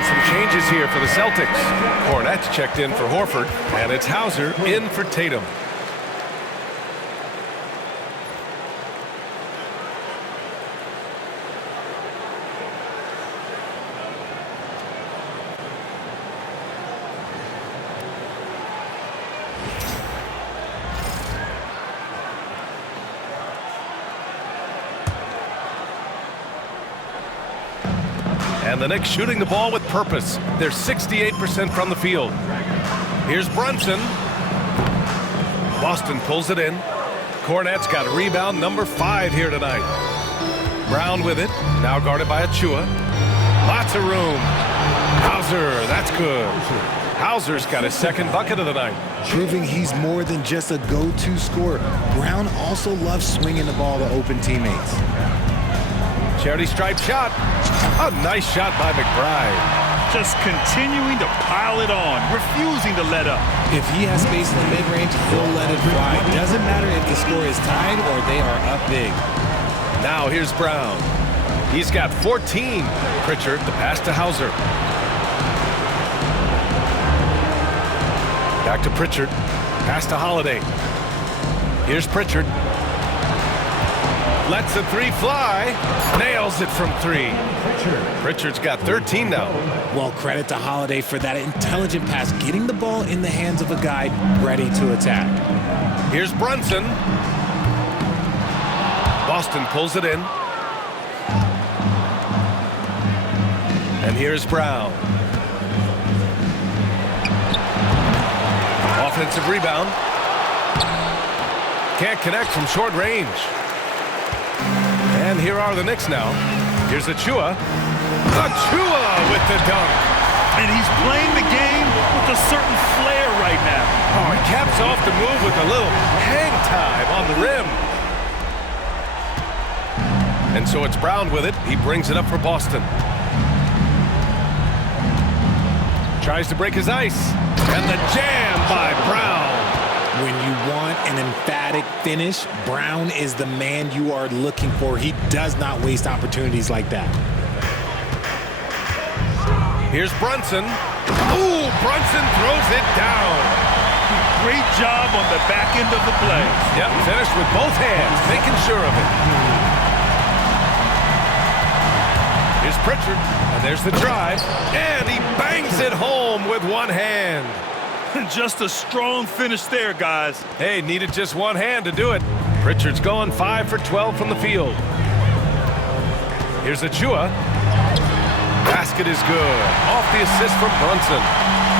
And some changes here for the Celtics. Cornette's checked in for Horford, and it's Hauser in for Tatum. And the Knicks shooting the ball with purpose. They're 68% from the field. Here's Brunson. Boston pulls it in. Cornette's got rebound number 5 here tonight. Brown with it. Now guarded by Achua. Lots of room. Hauser, that's good. Hauser's got his second bucket of the night. Proving he's more than just a go-to scorer. Brown also loves swinging the ball to open teammates. Charity stripe shot. A nice shot by McBride. Just continuing to pile it on, refusing to let up. If he has space in the mid-range, he'll let it fly. Doesn't matter if the score is tied or they are up big. Now here's Brown. He's got 14. Pritchard, the pass to Hauser. Back to Pritchard. Pass to Holiday. Here's Pritchard. Lets the 3 fly. Nails it from 3. Pritchard's got 13 now. Well, credit to Holiday for that intelligent pass, getting the ball in the hands of a guy ready to attack. Here's Brunson. Boston pulls it in. And here's Brown. Offensive rebound. Can't connect from short range. And here are the Knicks now. Here's Achua. Achua with the dunk. And he's playing the game with a certain flair right now. Oh, he caps off the move with a little hang time on the rim. And so it's Brown with it. He brings it up for Boston. Tries to break his ice. And the jam by Brown. When you want an emphatic finish, Brown is the man you are looking for. He does not waste opportunities like that. Here's Brunson. Ooh, Brunson throws it down. Great job on the back end of the play. Yep, finished with both hands, making sure of it. Here's Pritchard, and there's the drive, and he bangs it home with one hand. Just a strong finish there, guys. Hey, needed just one hand to do it. Pritchard's going 5 for 12 from the field. Here's Achua. Basket is good. Off the assist from Brunson.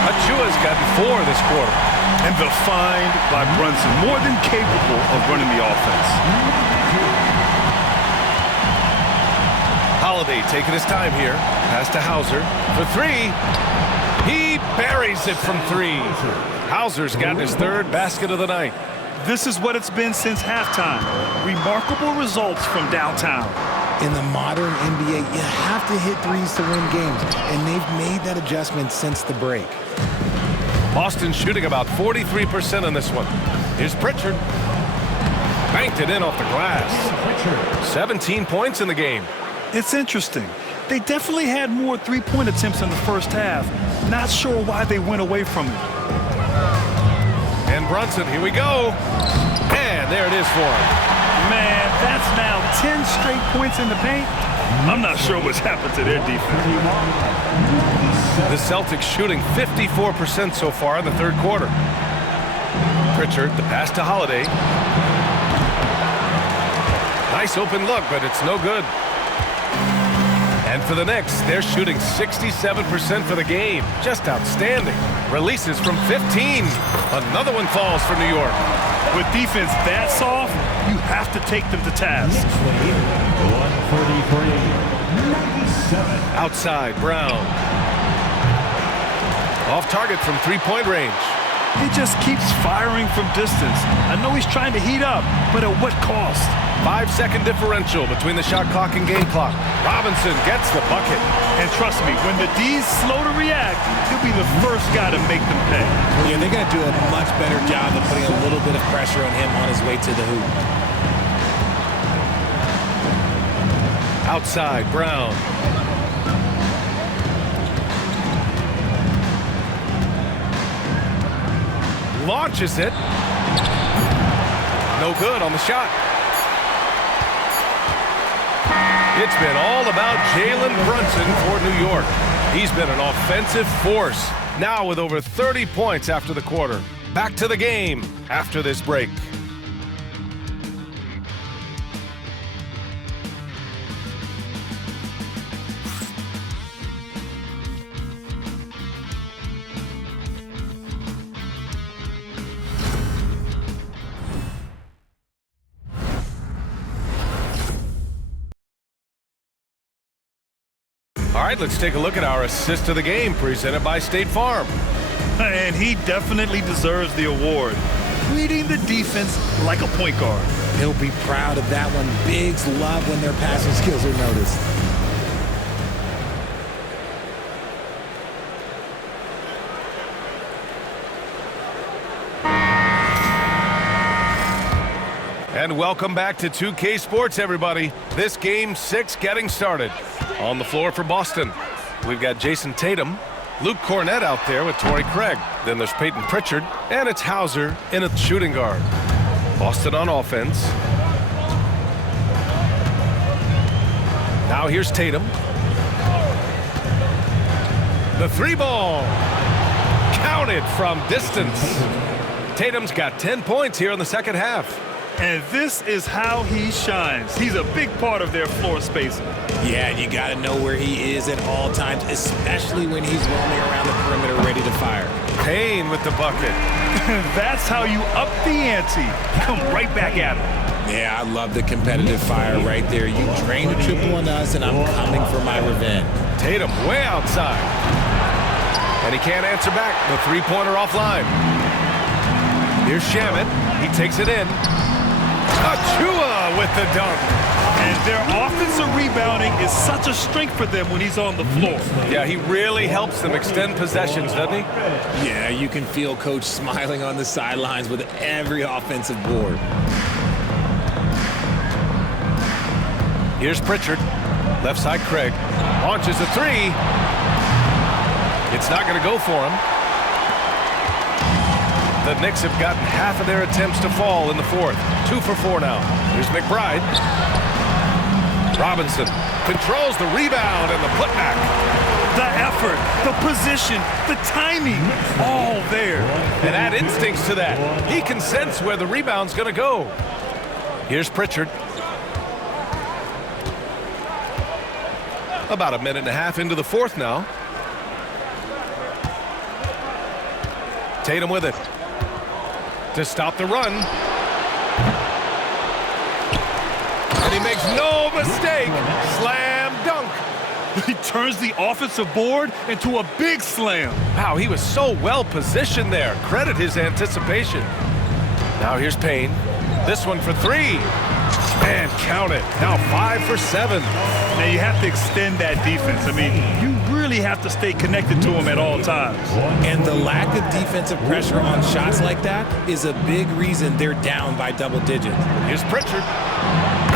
Achua's gotten 4 this quarter. And the find by Brunson, more than capable of running the offense. Holiday taking his time here. Pass to Hauser for 3. He buries it from 3. Hauser's gotten his 3rd basket of the night. This is what it's been since halftime. Remarkable results from downtown. In the modern NBA, you have to hit threes to win games, and they've made that adjustment since the break. Boston shooting about 43% on this one. Here's Pritchard. Banked it in off the glass. 17 points in the game. It's interesting. They definitely had more three-point attempts in the first half. Not sure why they went away from it. And Brunson, here we go. And there it is for him. Man, that's now 10 straight points in the paint. I'm not sure what's happened to their defense. The Celtics shooting 54% so far in the 3rd quarter. Pritchard, the pass to Holiday. Nice open look, but it's no good. And for the Knicks, they're shooting 67% for the game. Just outstanding. Releases from 15. Another one falls for New York. With defense that soft, you have to take them to task. 143-97. Outside, Brown. Off target from 3-point range. He just keeps firing from distance. I know he's trying to heat up, but at what cost? 5-second differential between the shot clock and game clock. Robinson gets the bucket. And trust me, when the D's slow to react, he'll be the first guy to make them pay. Yeah, they're going to do a much better job of putting a little bit of pressure on him on his way to the hoop. Outside, Brown. launches it. No good on the shot. It's been all about Jalen Brunson for New York. He's been an offensive force, now with over 30 points after the quarter. Back to the game after this break. All right, let's take a look at our assist of the game presented by State Farm. And he definitely deserves the award. Leading the defense like a point guard. He'll be proud of that one. Bigs love when their passing skills are noticed. And welcome back to 2K Sports, everybody. This game 6 getting started. On the floor for Boston, we've got Jason Tatum, Luke Cornett out there with Torrey Craig. Then there's Peyton Pritchard, and it's Hauser in a shooting guard. Boston on offense. Now here's Tatum. The three ball. Counted from distance. Tatum's got 10 points here in the second half. And this is how he shines. He's a big part of their floor spacing. Yeah, and you got to know where he is at all times, especially when he's roaming around the perimeter ready to fire. Payne with the bucket. That's how you up the ante. Come right back at him. Yeah, I love the competitive fire right there. You drained a triple on us, and I'm coming for my revenge. Tatum way outside. And he can't answer back. The three-pointer offline. Here's Shamet. He takes it in. Achua with the dunk. And their offensive rebounding is such a strength for them when he's on the floor. Yeah, he really helps them extend possessions, doesn't he? Yeah, you can feel Coach smiling on the sidelines with every offensive board. Here's Pritchard. Left side Craig. Launches a three. It's not going to go for him. The Knicks have gotten half of their attempts to fall in the fourth. 2 for 4 now. Here's McBride. Robinson controls the rebound and the putback. The effort, the position, the timing, all there. And add instincts to that. He can sense where the rebound's going to go. Here's Pritchard. About a minute and a half into the fourth now. Tatum with it. To stop the run. And he makes no mistake. Slam dunk. He turns the offensive board into a big slam. Wow, he was so well positioned there. Credit his anticipation. Now here's Payne. This one for three. And count it. Now 5 for 7. Now you have to extend that defense. I mean, you really have to stay connected to him at all times. And the lack of defensive pressure on shots like that is a big reason they're down by double digits. Here's Pritchard.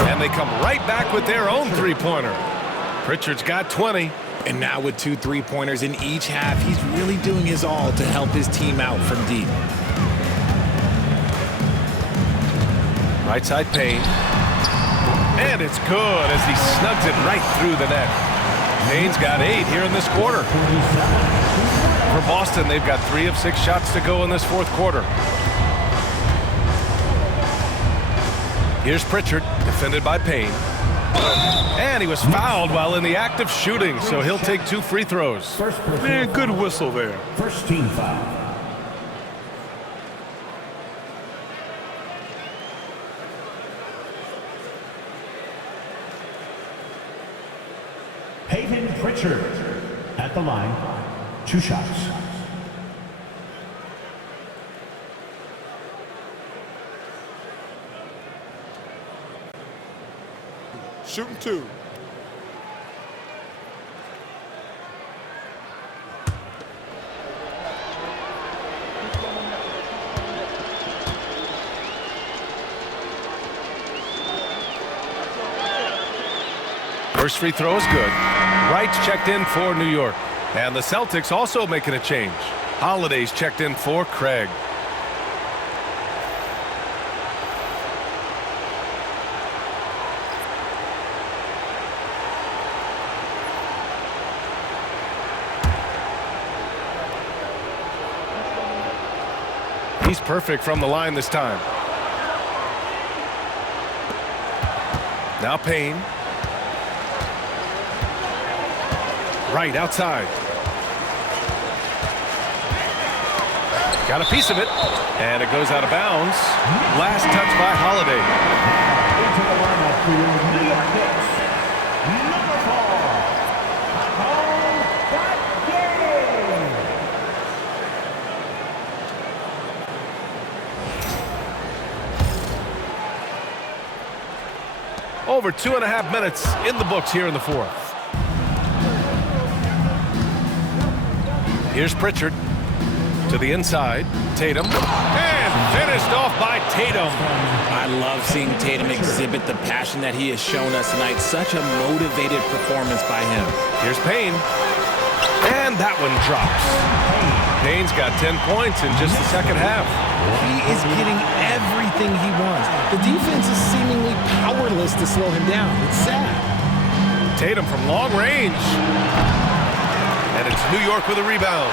And they come right back with their own three-pointer. Pritchard's got 20. And now with 2 3-pointers in each half, he's really doing his all to help his team out from deep. Right side Payne. And it's good as he snugs it right through the net. Payne's got 8 here in this quarter. For Boston, they've got 3 of 6 shots to go in this fourth quarter. Here's Pritchard, defended by Payne. And he was fouled while in the act of shooting, so he'll take 2 free throws. Man, good whistle there. First team foul. Peyton Pritchard at the line. 2 shots. Shooting 2. First free throw is good. Wright's checked in for New York. And the Celtics also making a change. Holiday's checked in for Craig. He's perfect from the line this time. Now Payne. Right outside. Got a piece of it. And it goes out of bounds. Last touch by Holiday. Into the lineup for your New York Knicks, number 4, Cole Batgay. Over 2.5 minutes in the books here in the fourth. Here's Pritchard to the inside. Tatum. And finished off by Tatum. I love seeing Tatum exhibit the passion that he has shown us tonight. Such a motivated performance by him. Here's Payne. And that one drops. Payne's got 10 points in just the second half. He is getting everything he wants. The defense is seemingly powerless to slow him down. It's sad. Tatum from long range. And it's New York with a rebound.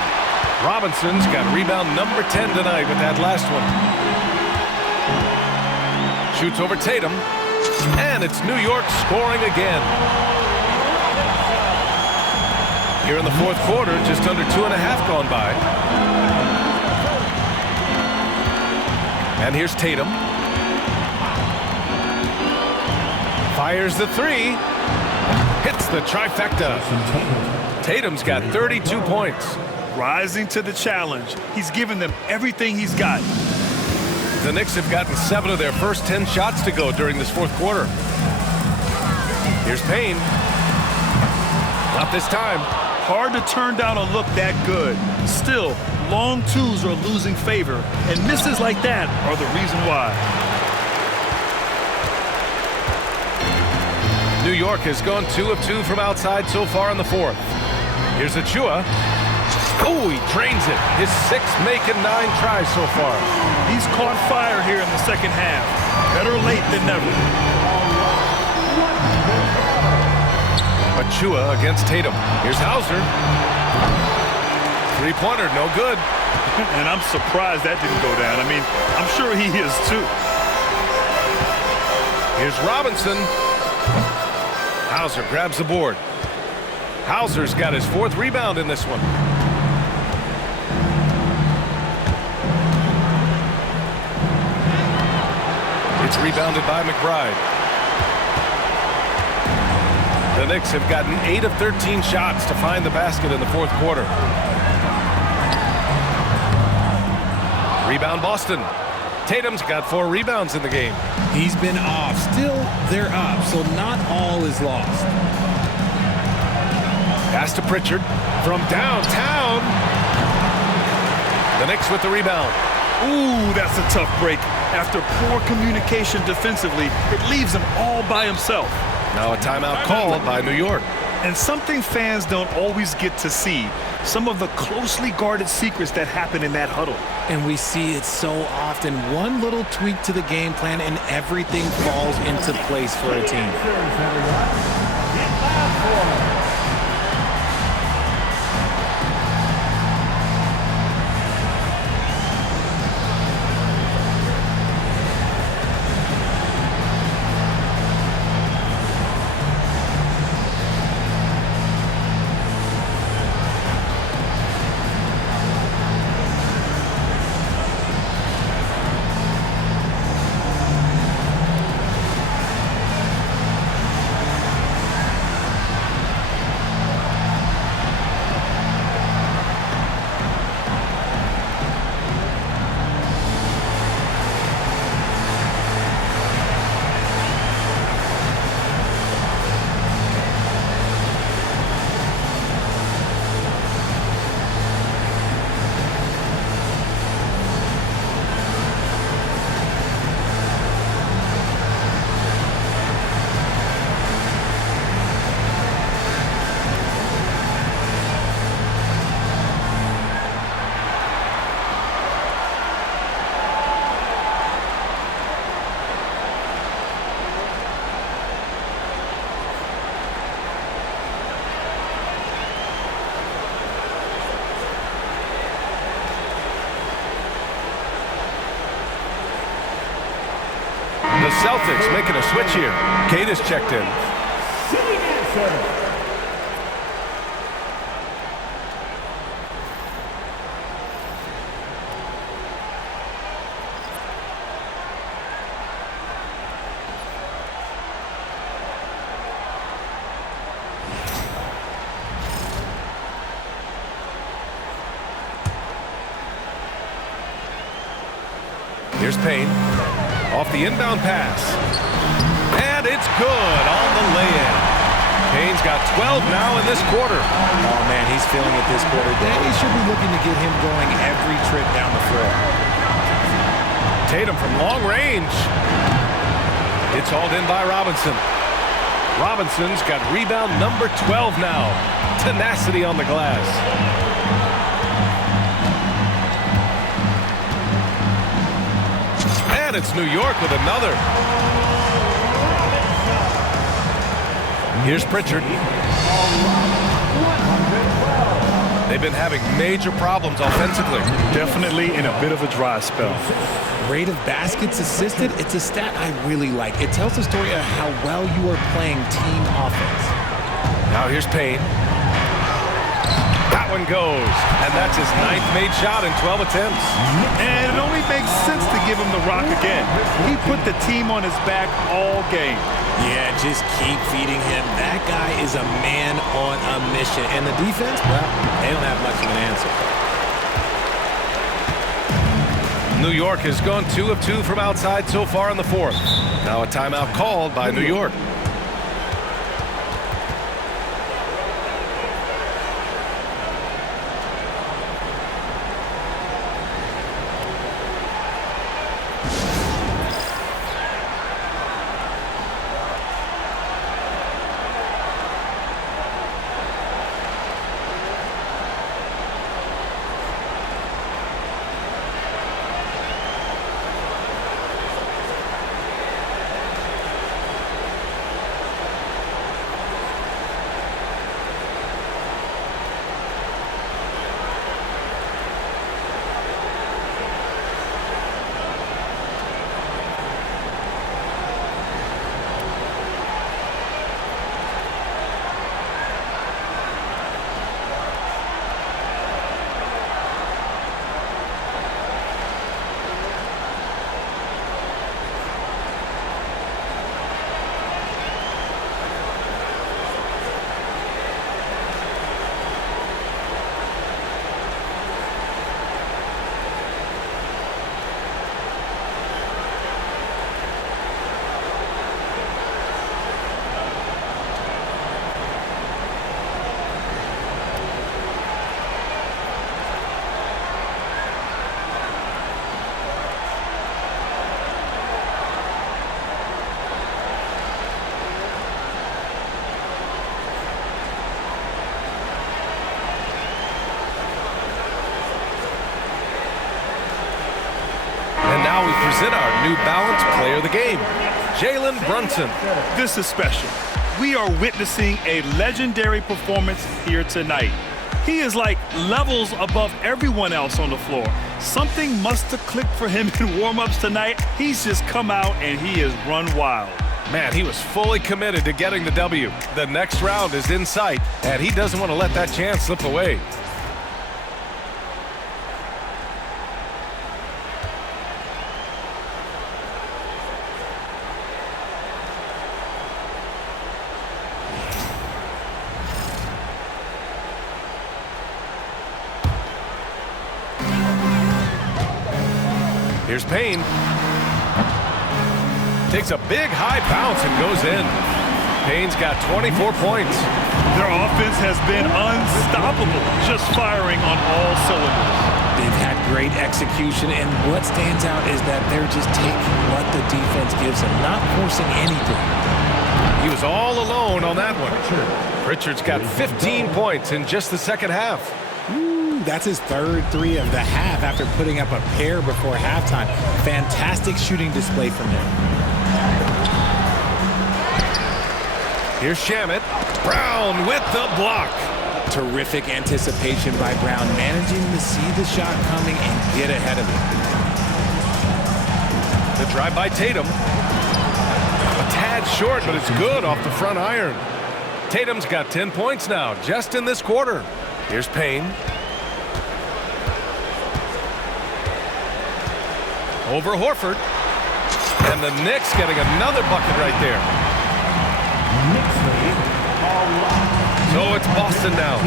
Robinson's got rebound number 10 tonight with that last one. Shoots over Tatum. And it's New York scoring again. Here in the fourth quarter, just under 2.5 gone by. And here's Tatum. Fires the three. Hits the trifecta. Tatum's got 32 points. Rising to the challenge. He's given them everything he's got. The Knicks have gotten 7 of their first 10 shots to go during this fourth quarter. Here's Payne. Not this time. Hard to turn down a look that good. Still, long twos are losing favor, and misses like that are the reason why. New York has gone 2 of 2 from outside so far in the fourth. Here's Achua. Oh, he drains it. His 6th make in 9 tries so far. He's caught fire here in the second half. Better late than never. Achua against Tatum. Here's Hauser. Three-pointer, no good. And I'm surprised that didn't go down. I mean, I'm sure he is too. Here's Robinson. Hauser grabs the board. Hauser's got his 4th rebound in this one. It's rebounded by McBride. The Knicks have gotten 8 of 13 shots to find the basket in the fourth quarter. Rebound Boston. Tatum's got 4 rebounds in the game. He's been off. Still, they're up, so not all is lost. Pass to Pritchard from downtown. The Knicks with the rebound. Ooh, that's a tough break. After poor communication defensively, it leaves him all by himself. Now a timeout called by New York. And something fans don't always get to see, some of the closely guarded secrets that happen in that huddle. And we see it so often. One little tweak to the game plan and everything falls into place for a team. The Celtics making a switch here. Kate is checked in. Sitting answer. Here's Payne. Off the inbound pass. And it's good on the lay-in. Payne's got 12 now in this quarter. Oh, man, he's feeling it this quarter. They should be looking to get him going every trip down the floor. Tatum from long range. It's hauled in by Robinson. Robinson's got rebound number 12 now. Tenacity on the glass. And it's New York with another. Here's Pritchard. They've been having major problems offensively. Definitely in a bit of a dry spell. Rate of baskets assisted, it's a stat I really like. It tells the story of how well you are playing team offense. Now here's Payne. That one goes. And that's his 9th made shot in 12 attempts. And it only makes sense to give him the rock again. He put the team on his back all game. Yeah, just keep feeding him. That guy is a man on a mission. And the defense, well, they don't have much of an answer. New York has gone 2 of 2 from outside so far in the 4th. Now a timeout called by New York. Now we present our New Balance Player of the Game, Jalen Brunson. This is special. We are witnessing a legendary performance here tonight. He is like levels above everyone else on the floor. Something must have clicked for him in warm-ups tonight. He's just come out and he has run wild. Man, he was fully committed to getting the W. The next round is in sight, and he doesn't want to let that chance slip away. Here's Payne. Takes a big high bounce and goes in. Payne's got 24 points. Their offense has been unstoppable, just firing on all cylinders. They've had great execution, and what stands out is that they're just taking what the defense gives them, not forcing anything. He was all alone on that one. Pritchard's got 15 points in just the second half. That's his third three of the half after putting up a pair before halftime. Fantastic shooting display from him. Here's Shamet. Brown with the block. Terrific anticipation by Brown, managing to see the shot coming and get ahead of it. The drive by Tatum. A tad short, but it's good off the front iron. Tatum's got 10 points now, just in this quarter. Here's Payne. Over Horford. And the Knicks getting another bucket right there. So it's Boston now.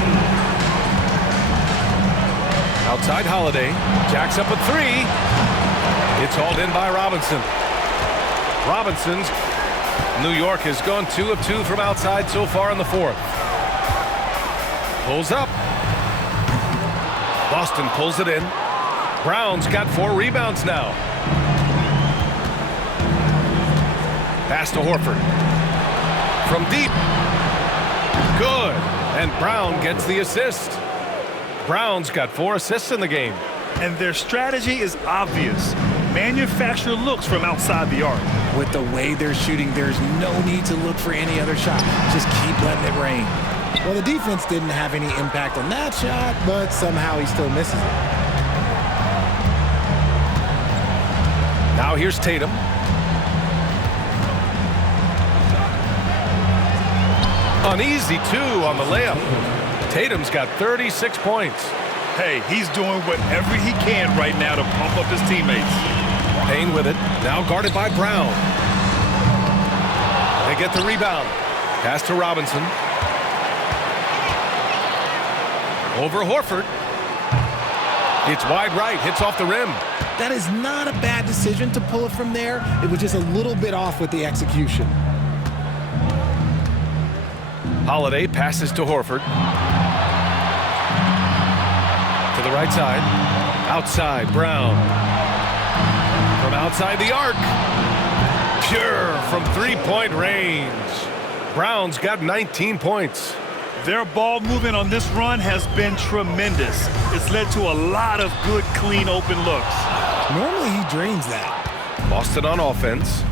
Outside Holiday. Jacks up a three. It's hauled in by Robinson. Robinson's New York has gone 2 of 2 from outside so far in the fourth. Pulls up. Boston pulls it in. Brown's got 4 rebounds now. Pass to Horford. From deep. Good. And Brown gets the assist. Brown's got 4 assists in the game. And their strategy is obvious. Manufacture looks from outside the arc. With the way they're shooting, there's no need to look for any other shot. Just keep letting it rain. Well, the defense didn't have any impact on that shot, but somehow he still misses it. Now here's Tatum. An easy 2 on the layup. Tatum's got 36 points. Hey, he's doing whatever he can right now to pump up his teammates. Payne with it. Now guarded by Brown. They get the rebound. Pass to Robinson. Over Horford. It's wide right. Hits off the rim. That is not a bad decision to pull it from there. It was just a little bit off with the execution. Holiday passes to Horford. To the right side. Outside, Brown. From outside the arc. Pure from three-point range. Brown's got 19 points. Their ball movement on this run has been tremendous. It's led to a lot of good, clean, open looks. Normally he drains that. Boston on offense.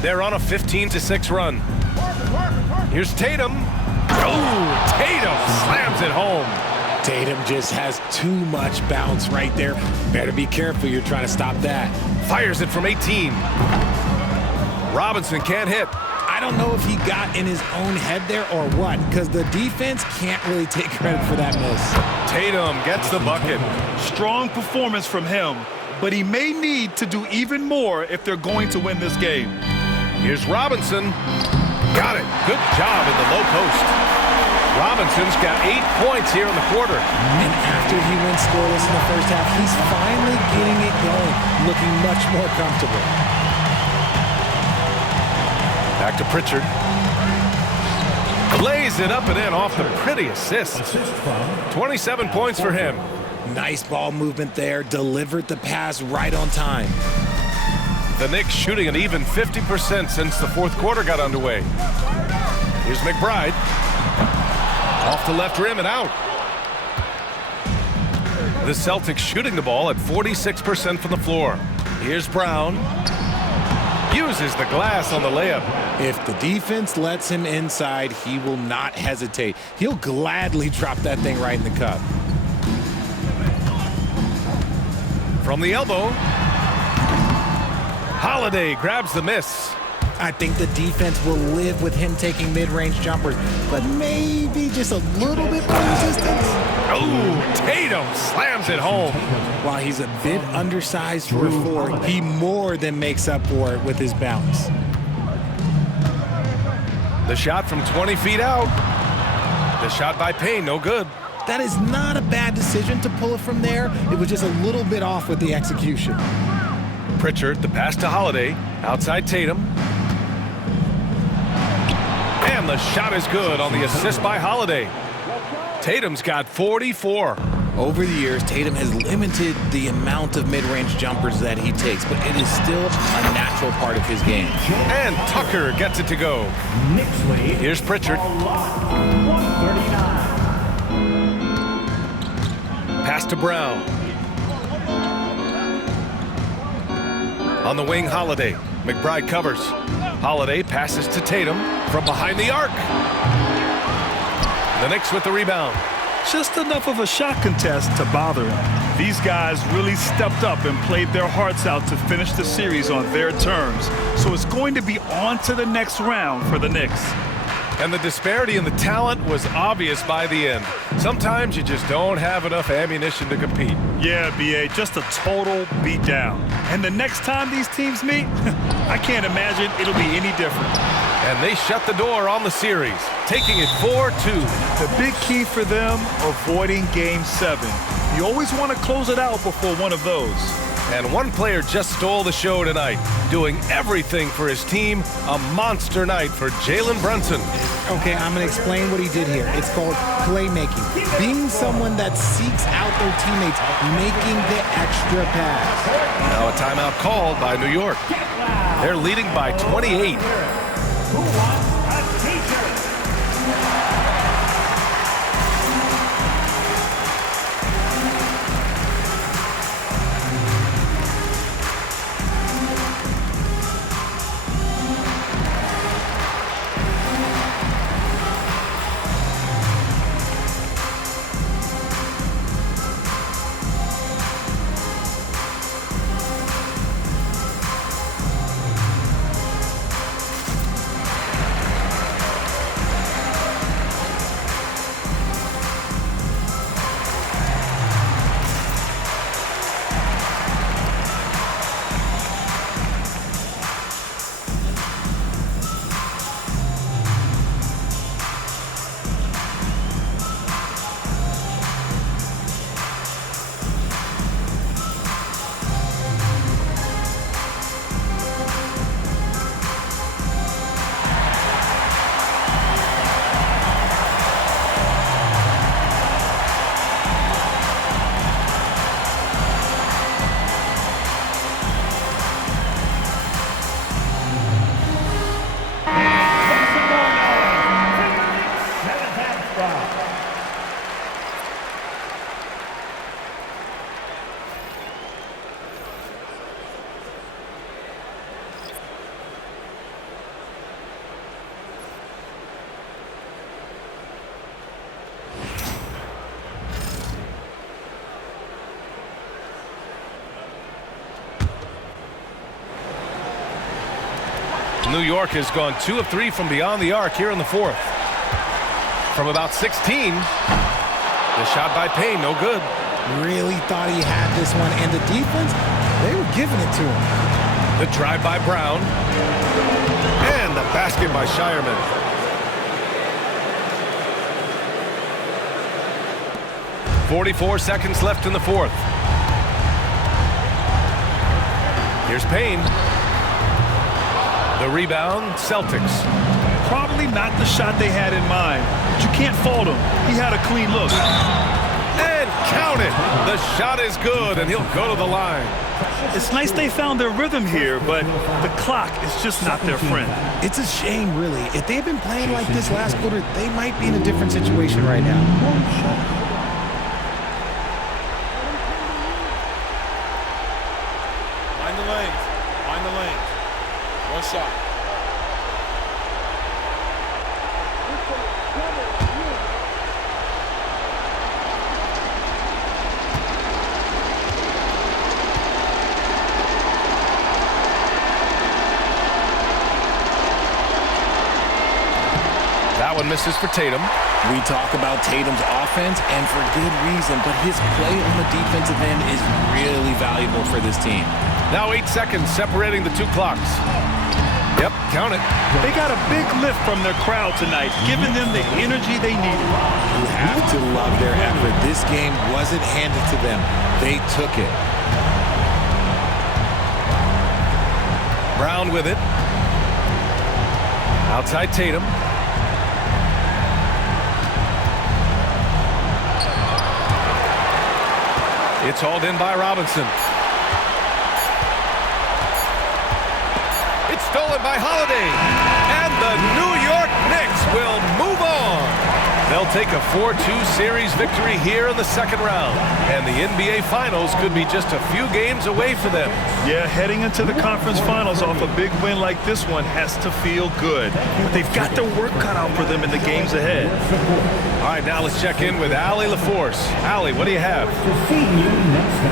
They're on a 15-6 run. Here's Tatum. Oh, Tatum slams it home. Tatum just has too much bounce right there. Better be careful, you're trying to stop that. Fires it from 18. Robinson can't hit. I don't know if he got in his own head there or what, because the defense can't really take credit for that miss. Tatum gets the bucket. Strong performance from him, but he may need to do even more if they're going to win this game. Here's Robinson. Got it. Good job in the low post. Robinson's got 8 points here in the quarter. And after he went scoreless in the first half, he's finally getting it going, looking much more comfortable. Back to Pritchard. Lays it up and in off the pretty assist. 27 points for him. Nice ball movement there. Delivered the pass right on time. The Knicks shooting an even 50% since the fourth quarter got underway. Here's McBride. Off the left rim and out. The Celtics shooting the ball at 46% from the floor. Here's Brown. Uses the glass on the layup. If the defense lets him inside, he will not hesitate. He'll gladly drop that thing right in the cup. From the elbow. Holiday grabs the miss. I think the defense will live with him taking mid-range jumpers, but maybe just a little bit more resistance. Oh, Tatum slams it home. While he's a bit undersized for a 4, he more than makes up for it with his bounce. The shot from 20 feet out. The shot by Payne, no good. That is not a bad decision to pull it from there. It was just a little bit off with the execution. Pritchard, the pass to Holiday. Outside Tatum. And the shot is good on the assist by Holiday. Tatum's got 44. Over the years, Tatum has limited the amount of mid-range jumpers that he takes, but it is still a natural part of his game. And Tucker gets it to go. Here's Pritchard. Pass to Brown. On the wing, Holiday. McBride covers. Holiday passes to Tatum from behind the arc. The Knicks with the rebound. Just enough of a shot contest to bother him. These guys really stepped up and played their hearts out to finish the series on their terms. So it's going to be on to the next round for the Knicks. And the disparity in the talent was obvious by the end. Sometimes you just don't have enough ammunition to compete. Yeah, B.A., just a total beatdown. And the next time these teams meet, I can't imagine it'll be any different. And they shut the door on the series, taking it 4-2. The big key for them, avoiding Game 7. You always want to close it out before one of those. And one player just stole the show tonight, doing everything for his team. A monster night for Jalen Brunson. Okay, I'm going to explain what he did here. It's called playmaking. Being someone that seeks out their teammates, making the extra pass. Now a timeout called by New York. They're leading by 28. Who wants a t-shirt? New York has gone 2 of 3 from beyond the arc here in the fourth. From about 16, the shot by Payne, no good. Really thought he had this one, and the defense, they were giving it to him. The drive by Brown. And the basket by Shireman. .44 seconds left in the fourth. Here's Payne. The rebound, Celtics. Probably not the shot they had in mind, but you can't fault him. He had a clean look. And count it. The shot is good, and he'll go to the line. It's nice they found their rhythm here, but the clock is just not their friend. It's a shame, really. If they'd been playing like this last quarter, they might be in a different situation right now. Mind the lanes. Mind the lanes. One shot. That one misses for Tatum. We talk about Tatum's offense, and for good reason, but his play on the defensive end is really valuable for this team. Now 8 seconds separating the two clocks. Yep, count it. They got a big lift from their crowd tonight, giving them the energy they needed. You have to love their effort. This game wasn't handed to them. They took it. Brown with it. Outside Tatum. It's hauled in by Robinson. It's stolen by Holiday. And the New York Knicks will move on. They'll take a 4-2 series victory here in the second round, and the NBA Finals could be just a few games away for them. Yeah, heading into the conference finals off a big win like this one has to feel good. But they've got their work cut out for them in the games ahead. All right, now let's check in with Allie LaForce. Allie, what do you have?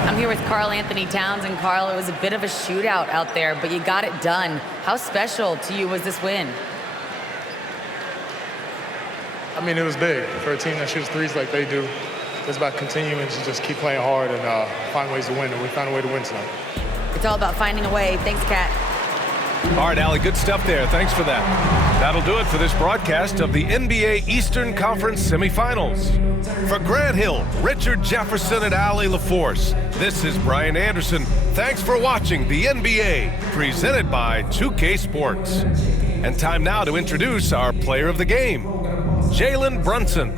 I'm here with Karl Anthony Towns, and Karl, it was a bit of a shootout out there, but you got it done. How special to you was this win? I mean, it was big for a team that shoots threes like they do. It's about continuing to just keep playing hard and find ways to win, and we found a way to win tonight. It's all about finding a way. Thanks, Kat. All right, Allie, good stuff there. Thanks for that. That'll do it for this broadcast of the NBA Eastern Conference Semifinals. For Grant Hill, Richard Jefferson, and Allie LaForce, this is Brian Anderson. Thanks for watching the NBA, presented by 2K Sports. And time now to introduce our player of the game, Jalen Brunson.